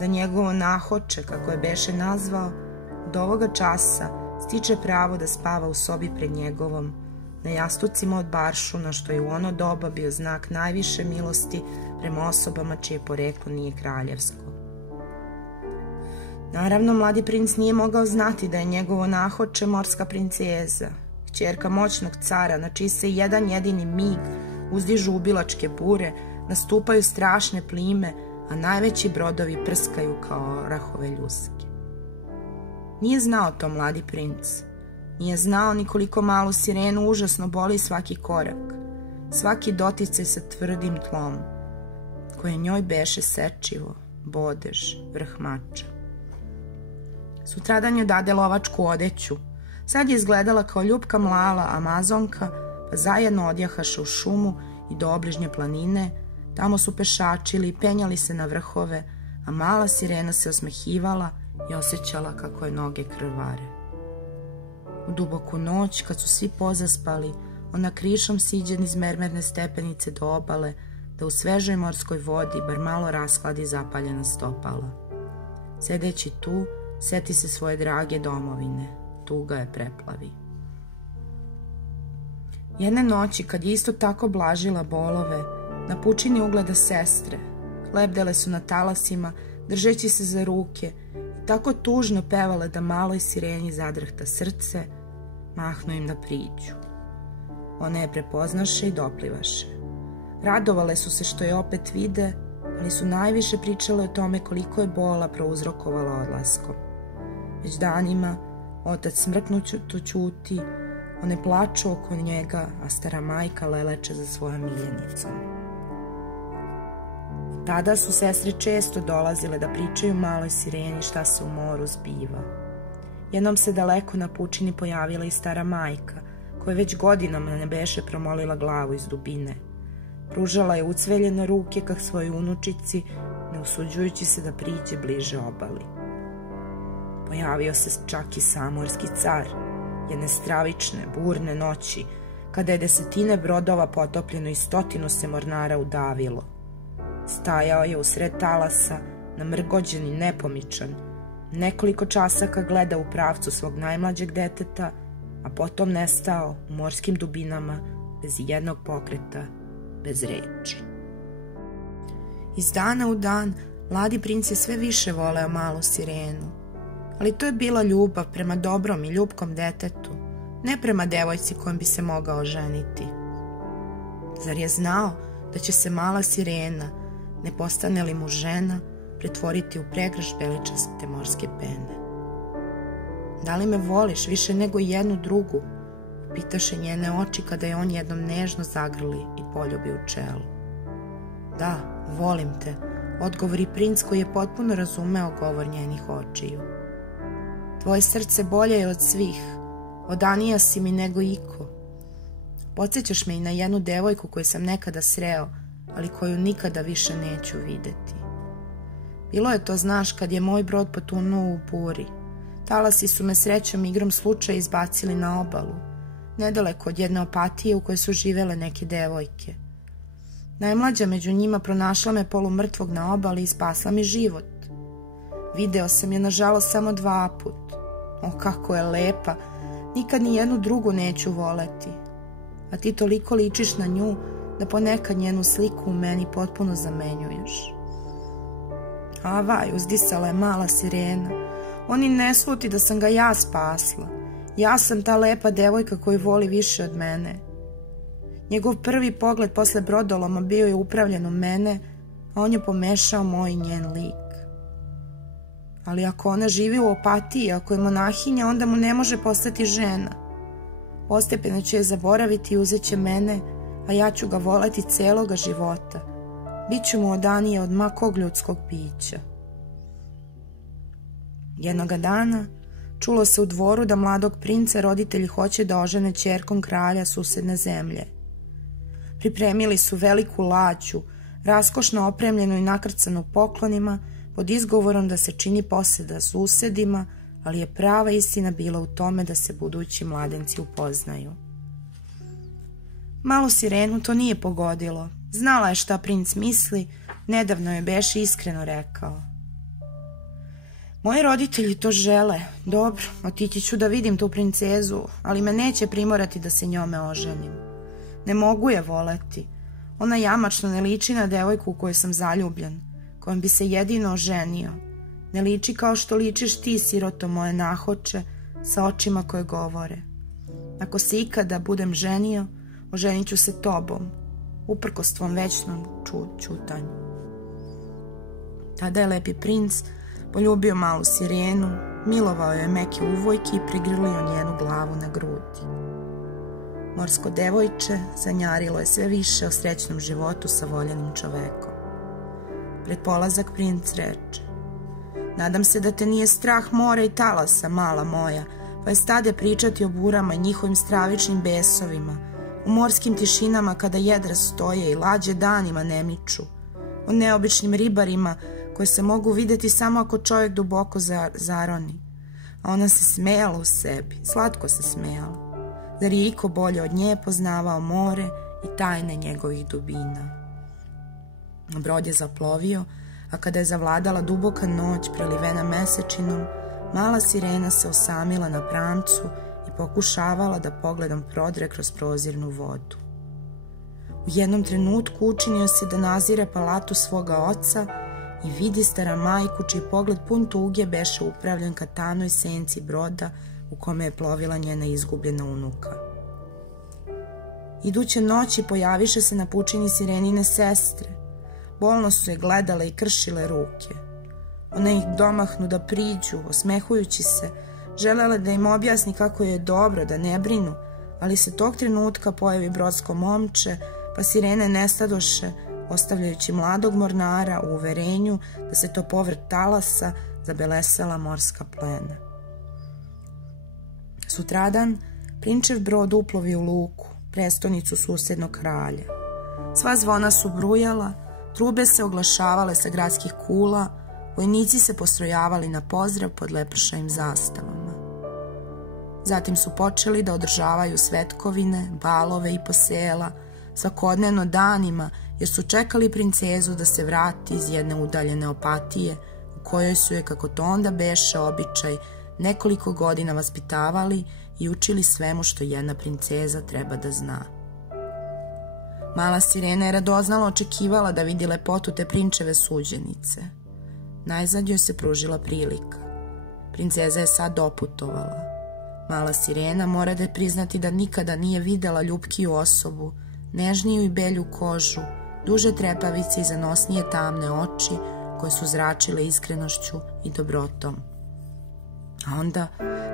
Da njegovo nahoče, kako je beše nazvao, od ovoga časa stiče pravo da spava u sobi pred njegovom, na jastucima od baršuna, što je u ono doba bio znak najviše milosti prema osobama čije poreklo nije kraljevsko. Naravno, mladi princ nije mogao znati da je njegovo nahoče morska princeza, kćerka moćnog cara, na čiji se jedan jedini mig uzdižu ubilačke bure, nastupaju strašne plime, a najveći brodovi prskaju kao orahove ljuske. Nije znao to mladi princ. Nije znao ni koliko malu sirenu užasno boli svaki korak, svaki doticaj sa tvrdim tlom, koje njoj beše sečivo, bodež, vrh mača. Sutradan joj dade lovačku odeću. Sad je izgledala kao ljubka mlala amazonka, pa zajedno odjahaše u šumu i do obližnje planine. Tamo su pešačili, penjali se na vrhove, a mala sirena se osmehivala i osjećala kako je noge krvare. U duboku noć, kad su svi pozaspali, ona krišom siđe niz mermerne stepenice do obale, da u svežoj morskoj vodi bar malo rashladi zapaljena stopala. Sedeći tu, seti se svoje drage domovine, tuga je preplavi. Jedne noći, kad je isto tako blažila bolove, na pučini ugleda sestre. Lebdele su na talasima, držeći se za ruke, i tako tužno pevale da maloj sireni zadrhta srce, mahnu im da priđu. One je prepoznaše i doplivaše. Radovale su se što je opet vide, ali su najviše pričale o tome koliko je bola prouzrokovala odlaskom. Već danima otac smrknuto ćuti, one plaču oko njega, a stara majka leleče za svojom miljenicom. Tada su sestre često dolazile da pričaju maloj sireni šta se u moru zbiva. Jednom se daleko na pučini pojavila i stara majka, koja već godinama ne beše promolila glavu iz dubine. Pružala je ucveljene ruke ka svojoj unučici, ne usuđujući se da priđe bliže obali. Pojavio se čak i samorski car, jedne stravične, burne noći, kada je 10 brodova potopljeno i 100 se mornara udavilo. Stajao je usred talasa, namrgođen i nepomičan, nekoliko časaka gleda u pravcu svog najmlađeg deteta, a potom nestao u morskim dubinama bez jednog pokreta, bez reči. Iz dana u dan mladi princ je sve više voleo malu sirenu, ali to je bila ljubav prema dobrom i ljubkom detetu, ne prema devojci kojom bi se mogao ženiti. Zar je znao da će se mala sirena, ne postane li mu žena, pretvoriti u pregršt beličaste morske pene? Da li me voliš više nego jednu drugu? Pitaše njene oči kada je on jednom nežno zagrli i poljubi u čelu. Da, volim te, odgovori princ koji je potpuno razumeo govor njenih očiju. Tvoje srce bolje je od svih, odanija si mi nego iko. Podsjećaš me i na jednu devojku koju sam nekada sreo, ali koju nikada više neću videti. Bilo je to, znaš, kad je moj brod potonuo u buri. Talasi su me srećom igrom slučaja izbacili na obalu, nedaleko od jedne Opatije u kojoj su živele neke devojke. Najmlađa među njima pronašla me polumrtvog na obali i spasla mi život. Video sam je, nažalost, samo 2 put. O, kako je lepa, nikad ni jednu drugu neću voleti. A ti toliko ličiš na nju da ponekad njenu sliku u meni potpuno zamenjuješ. Avaj, uzdisala je mala sirena. Oni ne sluti da sam ga ja spasla. Ja sam ta lepa devojka koju voli više od mene. Njegov prvi pogled posle brodoloma bio je upravljen u mene, a on je pomešao moj i njen lik. Ali ako ona živi u Opatiji, ako je monahinja, onda mu ne može postati žena. Postepeno će je zaboraviti i uzet će mene, a ja ću ga voleti celoga života. Biću mu odanije od ma kog ljudskog bića. Jednoga dana čulo se u dvoru da mladog princa roditelji hoće da ožene ćerkom kralja susedne zemlje. Pripremili su veliku lađu, raskošno opremljenu i nakrcanu poklonima, pod izgovorom da se čini poseda susedima, ali je prava istina bila u tome da se budući mladenci upoznaju. Malu sirenu to nije pogodilo. Znala je šta princ misli, nedavno je beše iskreno rekao. Moji roditelji to žele. Dobro, otići ću da vidim tu princezu, ali me neće primorati da se njome oženim. Ne mogu je voleti. Ona jamačno ne liči na devojku u kojoj sam zaljubljen, kojom bi se jedino oženio. Ne liči kao što ličiš ti, siroto moje nahoče, sa očima koje govore. Ako se ikada budem ženio, oženit ću se tobom, uprkos tvom večnom ćutanju. Tada je lepi princ poljubio malu sirenu, milovao je meke uvojke i prigrlio njenu glavu na grudi. Morsko devojče sanjarilo je sve više o srećnom životu sa voljenim čovekom. Pred polazak princ reče: nadam se da te nije strah mora i talasa, mala moja, pa je stade pričati o burama i njihovim stravičnim besovima, u morskim tišinama kada jedra stoje i lađe danima ne miču, o neobičnim ribarima koje se mogu videti samo ako čovjek duboko zaroni. A ona se smejala u sebi, slatko se smejala. Zar je iko bolje od nje poznavao more i tajne njegovih dubina? Brod je zaplovio, a kada je zavladala duboka noć prelivena mesečinom, mala sirena se osamila na pramcu i pokušavala da pogledom prodre kroz prozirnu vodu. U jednom trenutku učinio se da nazire palatu svoga oca i vidi stara majku čiji pogled pun tuge beše upravljen ka tanoj senci broda u kome je plovila njena izgubljena unuka. Iduće noći pojaviše se na pučini sirenine sestre. Bolno su je gledale i kršile ruke. One ih domahnu da priđu, osmehujući se, želele da im objasni kako je dobro, da ne brinu, ali se tog trenutka pojavi brodsko momče, pa sirene nestadoše, ostavljajući mladog mornara u uverenju da se to povrh talasa zabelesala morska plena. Sutradan prinčev brod uplovi u luku, prestonicu susednog kralja. Sva zvona su brujala, trube se oglašavale sa gradskih kula, vojnici se postrojavali na pozdrav pod lepršavim zastavama. Zatim su počeli da održavaju svetkovine, balove i posela, svakodnevno danima, jer su čekali princezu da se vrati iz jedne udaljene Opatije, u kojoj su je, kako to onda beše običaj, nekoliko godina vaspitavali i učili svemu što jedna princeza treba da zna. Mala Sirena je radoznalo očekivala da vidi lepotu te prinčeve suđenice. Najzad joj se pružila prilika. Princeza je sad doputovala. Mala Sirena mora da priznati da nikada nije videla ljubkiju osobu, nežniju i belju kožu, duže trepavice i zanosnije tamne oči koje su zračile iskrenošću i dobrotom. A onda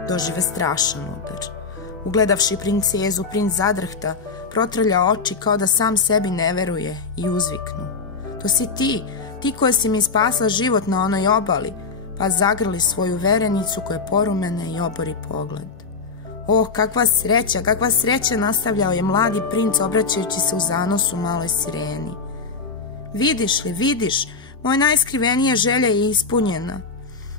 dožive strašan udar. Ugledavši princezu, princ zadrhta, protrlja oči kao da sam sebi ne veruje i uzviknu: "To si ti koja si mi spasla život na onoj obali", pa zagrli svoju verenicu koja porumene i obori pogled. "Oh, kakva sreća", nastavljao je mladi princ obraćajući se u zanosu maloj Sireni. Vidiš, moja najskrivenija želja je ispunjena.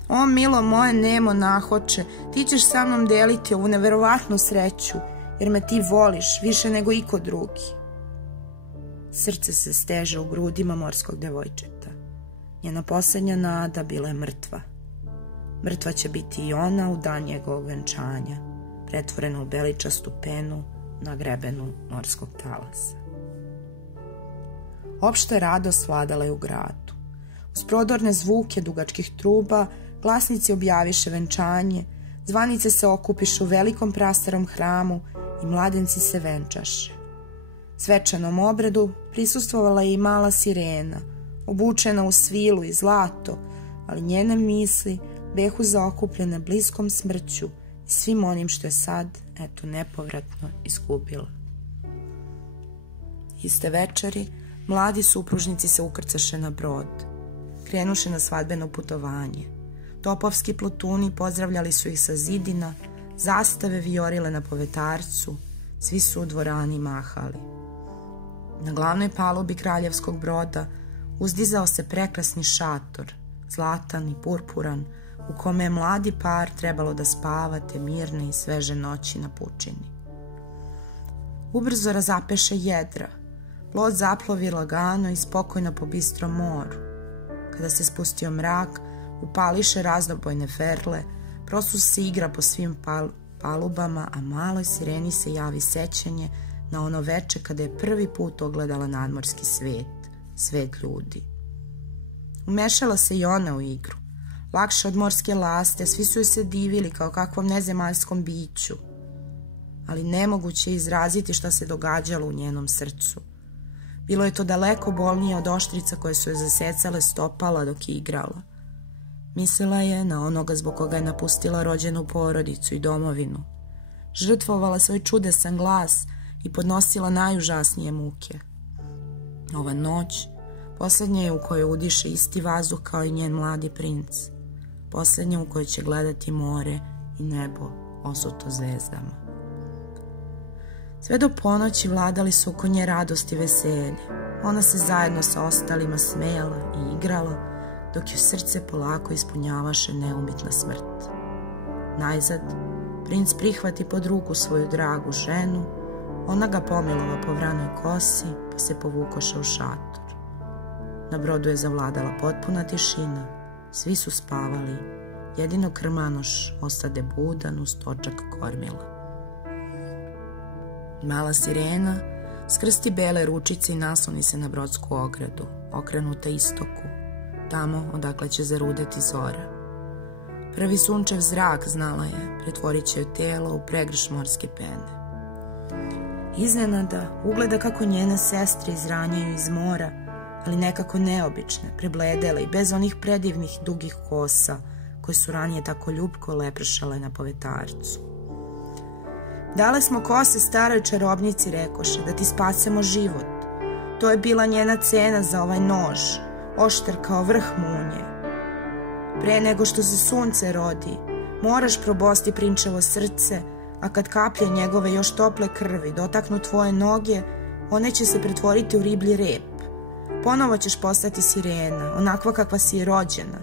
O, milo moje nemo nahoče, ti ćeš sa mnom deliti ovu neverovatnu sreću, jer me ti voliš više nego iko drugi." Srce se steže u grudima morskog devojčeta. Njena poslednja nada bila je mrtva. Mrtva će biti i ona u dan njegovog venčanja, pretvorena u beličastu penu na grebenu morskog talasa. Opšta radost vladala je u gradu. Uz prodorne zvuke dugačkih truba glasnici objaviše venčanje, zvanice se okupiše u velikom prastarom hramu i mladenci se venčaše. Svečanom obredu prisustvovala je i mala Sirena, obučena u svilu i zlato, ali njene misli behu zaokupljene bliskom smrću i svim onim što je sad, eto, nepovratno izgubila. Iste večeri mladi supružnici se ukrcaše na brod. Krenuše na svadbeno putovanje. Topovski plotuni pozdravljali su ih sa zidina, zastave vijorile na povetarcu, svi su u dvorani mahali. Na glavnoj palubi kraljevskog broda uzdizao se prekrasni šator, zlatan i purpuran, u kome je mladi par trebalo da spava te mirne i sveže noći na pučini. Ubrzo razapeše jedra, plot zaplovi lagano i spokojno po bistrom moru. Kada se spustio mrak, upališe raznobojne ferle, prosto se igra po svim palubama, a maloj Sireni se javi sećanje na ono veče kada je prvi put ogledala nadmorski svet ljudi. Umešala se i ona u igru. Lakše od morske laste, svi su joj se divili kao kakvom nezemaljskom biću. Ali nemoguće je izraziti šta se događalo u njenom srcu. Bilo je to daleko bolnije od oštrica koje su joj zasecale stopala dok je igrala. Mislila je na onoga zbog koga je napustila rođenu porodicu i domovinu. Žrtvovala svoj čudesan glas i podnosila najužasnije muke. Ova noć, poslednja je u kojoj udiše isti vazduh kao i njen mladi princ. Poslednja u kojoj će gledati more i nebo osuto zvezdama. Sve do ponoći vladali su oko nje radost i veselje. Ona se zajedno sa ostalima smejala i igrala, dok joj srce polako ispunjavaše neumitna smrt. Najzad, princ prihvati pod ruku svoju dragu ženu, ona ga pomilova po vranoj kosi, pa se povukoše u šator. Na brodu je zavladala potpuna tišina, svi su spavali, jedino krmanoš ostade budan uz točak kormila. Mala Sirena skrsti bele ručice i nasloni se na brodsku ogradu, okrenuta istoku, tamo odakle će zarudeti zora. Prvi sunčev zrak, znala je, pretvorit će joj telo u pregrš morske pene. Iznenada ugleda kako njene sestre izranjaju iz mora, ali nekako neobične, prebledele i bez onih predivnih dugih kosa koje su ranije tako ljubko lepršale na povetarcu. "Dale smo kose staroj čarobnici", rekoše, "da ti spasemo život. To je bila njena cena za ovaj nož, oštar kao vrh munje. Pre nego što se sunce rodi, moraš probosti prinčevo srce, a kad kaplje njegove još tople krvi dotaknu tvoje noge, one će se pretvoriti u riblji rep. Ponovo ćeš postati sirena, onakva kakva si je rođena.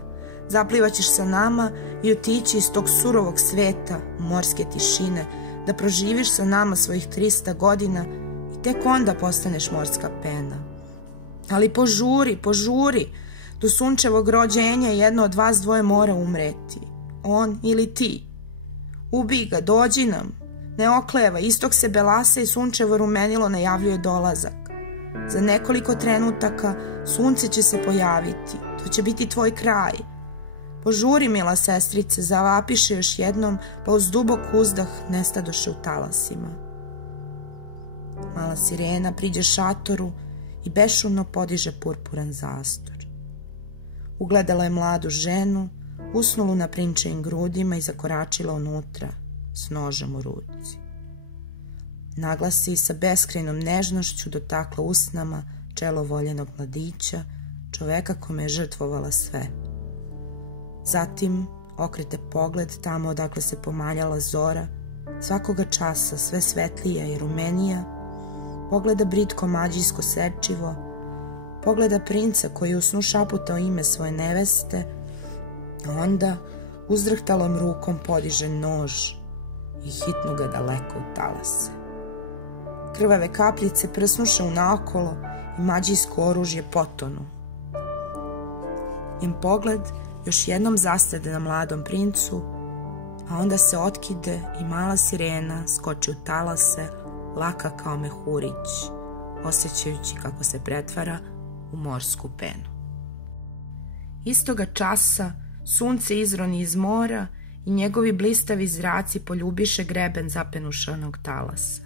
Zaplivaćeš sa nama i otići iz tog surovog sveta, morske tišine, da proživiš sa nama svojih 300 godina i tek onda postaneš morska pena. Ali požuri, do sunčevog rođenja jedno od vas dvoje mora umreti. On ili ti. Ubij ga, dođi nam. Ne okleva, istog se belasa i sunčevo rumenilo najavljuje dolazak. Za nekoliko trenutaka sunce će se pojaviti. To će biti tvoj kraj. Požuri, mila sestrice, zavapiše još jednom, pa uz dubok uzdah nestadoše u talasima. Mala sirena priđe šatoru i bešumno podiže purpuran zastor. Ugledala je mladu ženu, usnulu na prinčevim grudima i zakoračila unutra s nožem u ruci. Naglasi sa beskrajnom nežnošću dotakla usnama čelo voljenog mladića, čoveka kome je žrtvovala sve. Zatim okrete pogled tamo odakle se pomaljala zora, svakoga časa sve svetlija i rumenija, pogleda britko mađijsko sečivo, pogleda princa koji u snu šaputao ime svoje neveste, a onda uzdrhtalom rukom podiže nož i hitnu ga daleko u talase. Krvave kapljice prsnuše unaokolo i mađijsko oružje potonu. Njen pogled još jednom zastade na mladom princu, a onda se otkide i mala sirena skoči u talase, laka kao mehurić, osjećajući kako se pretvara u morsku penu. Istoga časa sunce izroni iz mora i njegovi blistavi zraci poljubiše greben zapenušanog talasa.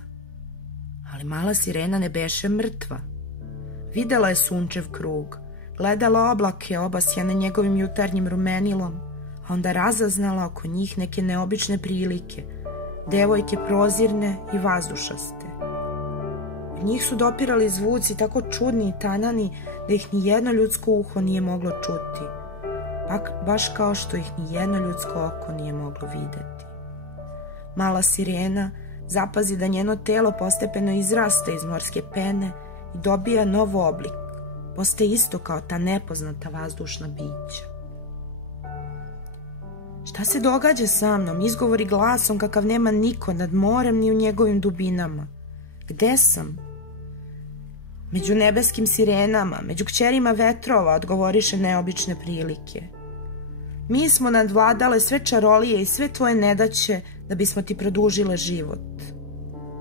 Ali mala sirena ne beše mrtva. Videla je sunčev krug, gledala oblake obasjane njegovim jutarnjim rumenilom, a onda razaznala oko njih neke neobične prilike, devojke prozirne i vazdušaste. Od njih su dopirali zvuci tako čudni i tanani da ih ni jedno ljudsko uho nije moglo čuti, baš kao što ih ni jedno ljudsko oko nije moglo videti. Mala sirena zapazi da njeno telo postepeno izrasta iz morske pene i dobija nov oblik, postaje isto kao ta nepoznata vazdušna bića. Šta se događa sa mnom? Izgovori glasom kakav nema niko nad morem ni u njegovim dubinama. Gde sam? Među nebeskim sirenama, među kćerima vetrova, odgovoriše neobične prilike. Mi smo nadvladale sve čarolije i sve tvoje nedaće da bismo ti produžile život.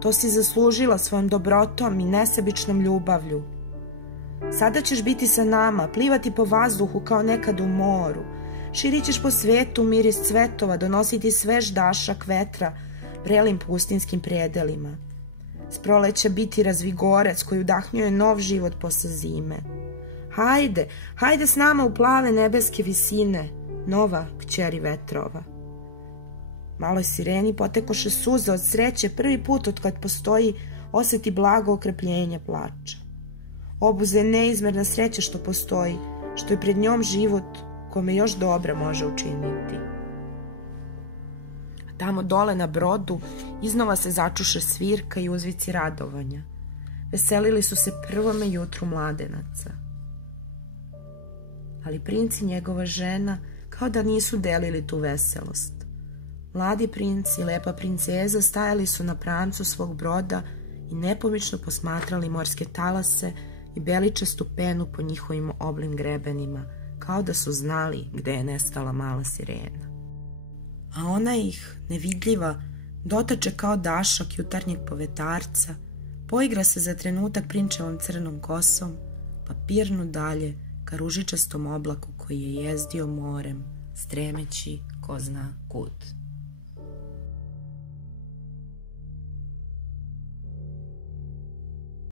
To si zaslužila svojom dobrotom i nesebičnom ljubavlju. Sada ćeš biti sa nama, plivati po vazduhu kao nekad u moru. Širit ćeš po svetu miris cvetova, donositi svež dašak vetra vrelim pustinskim predelima. S proleća biti razvigorec koji udahnjuje nov život posle zime. Hajde s nama u plave nebeske visine, nova kćeri vetrova. Maloj sireni potekoše suze od sreće prvi put od kad postoji oseti blago okrepljenje plača. Obuze neizmerna sreća što postoji, što je pred njom život kome još dobra može učiniti. A tamo dole na brodu iznova se začuše svirka i uzvici radovanja. Veselili su se prvome jutru mladenaca. Ali princ i njegova žena kao da nisu delili tu veselost. Mladi princ i lepa princeza stajali su na prancu svog broda i nepomično posmatrali morske talase i beličastu penu po njihovim oblim grebenima, kao da su znali gde je nestala mala sirena. A ona ih, nevidljiva, dotače kao dašak jutarnjeg povetarca, poigra se za trenutak prinčevom crnom kosom, pa pirnu dalje ka ružičastom oblaku koji je jezdio morem, stremeći ko zna kud.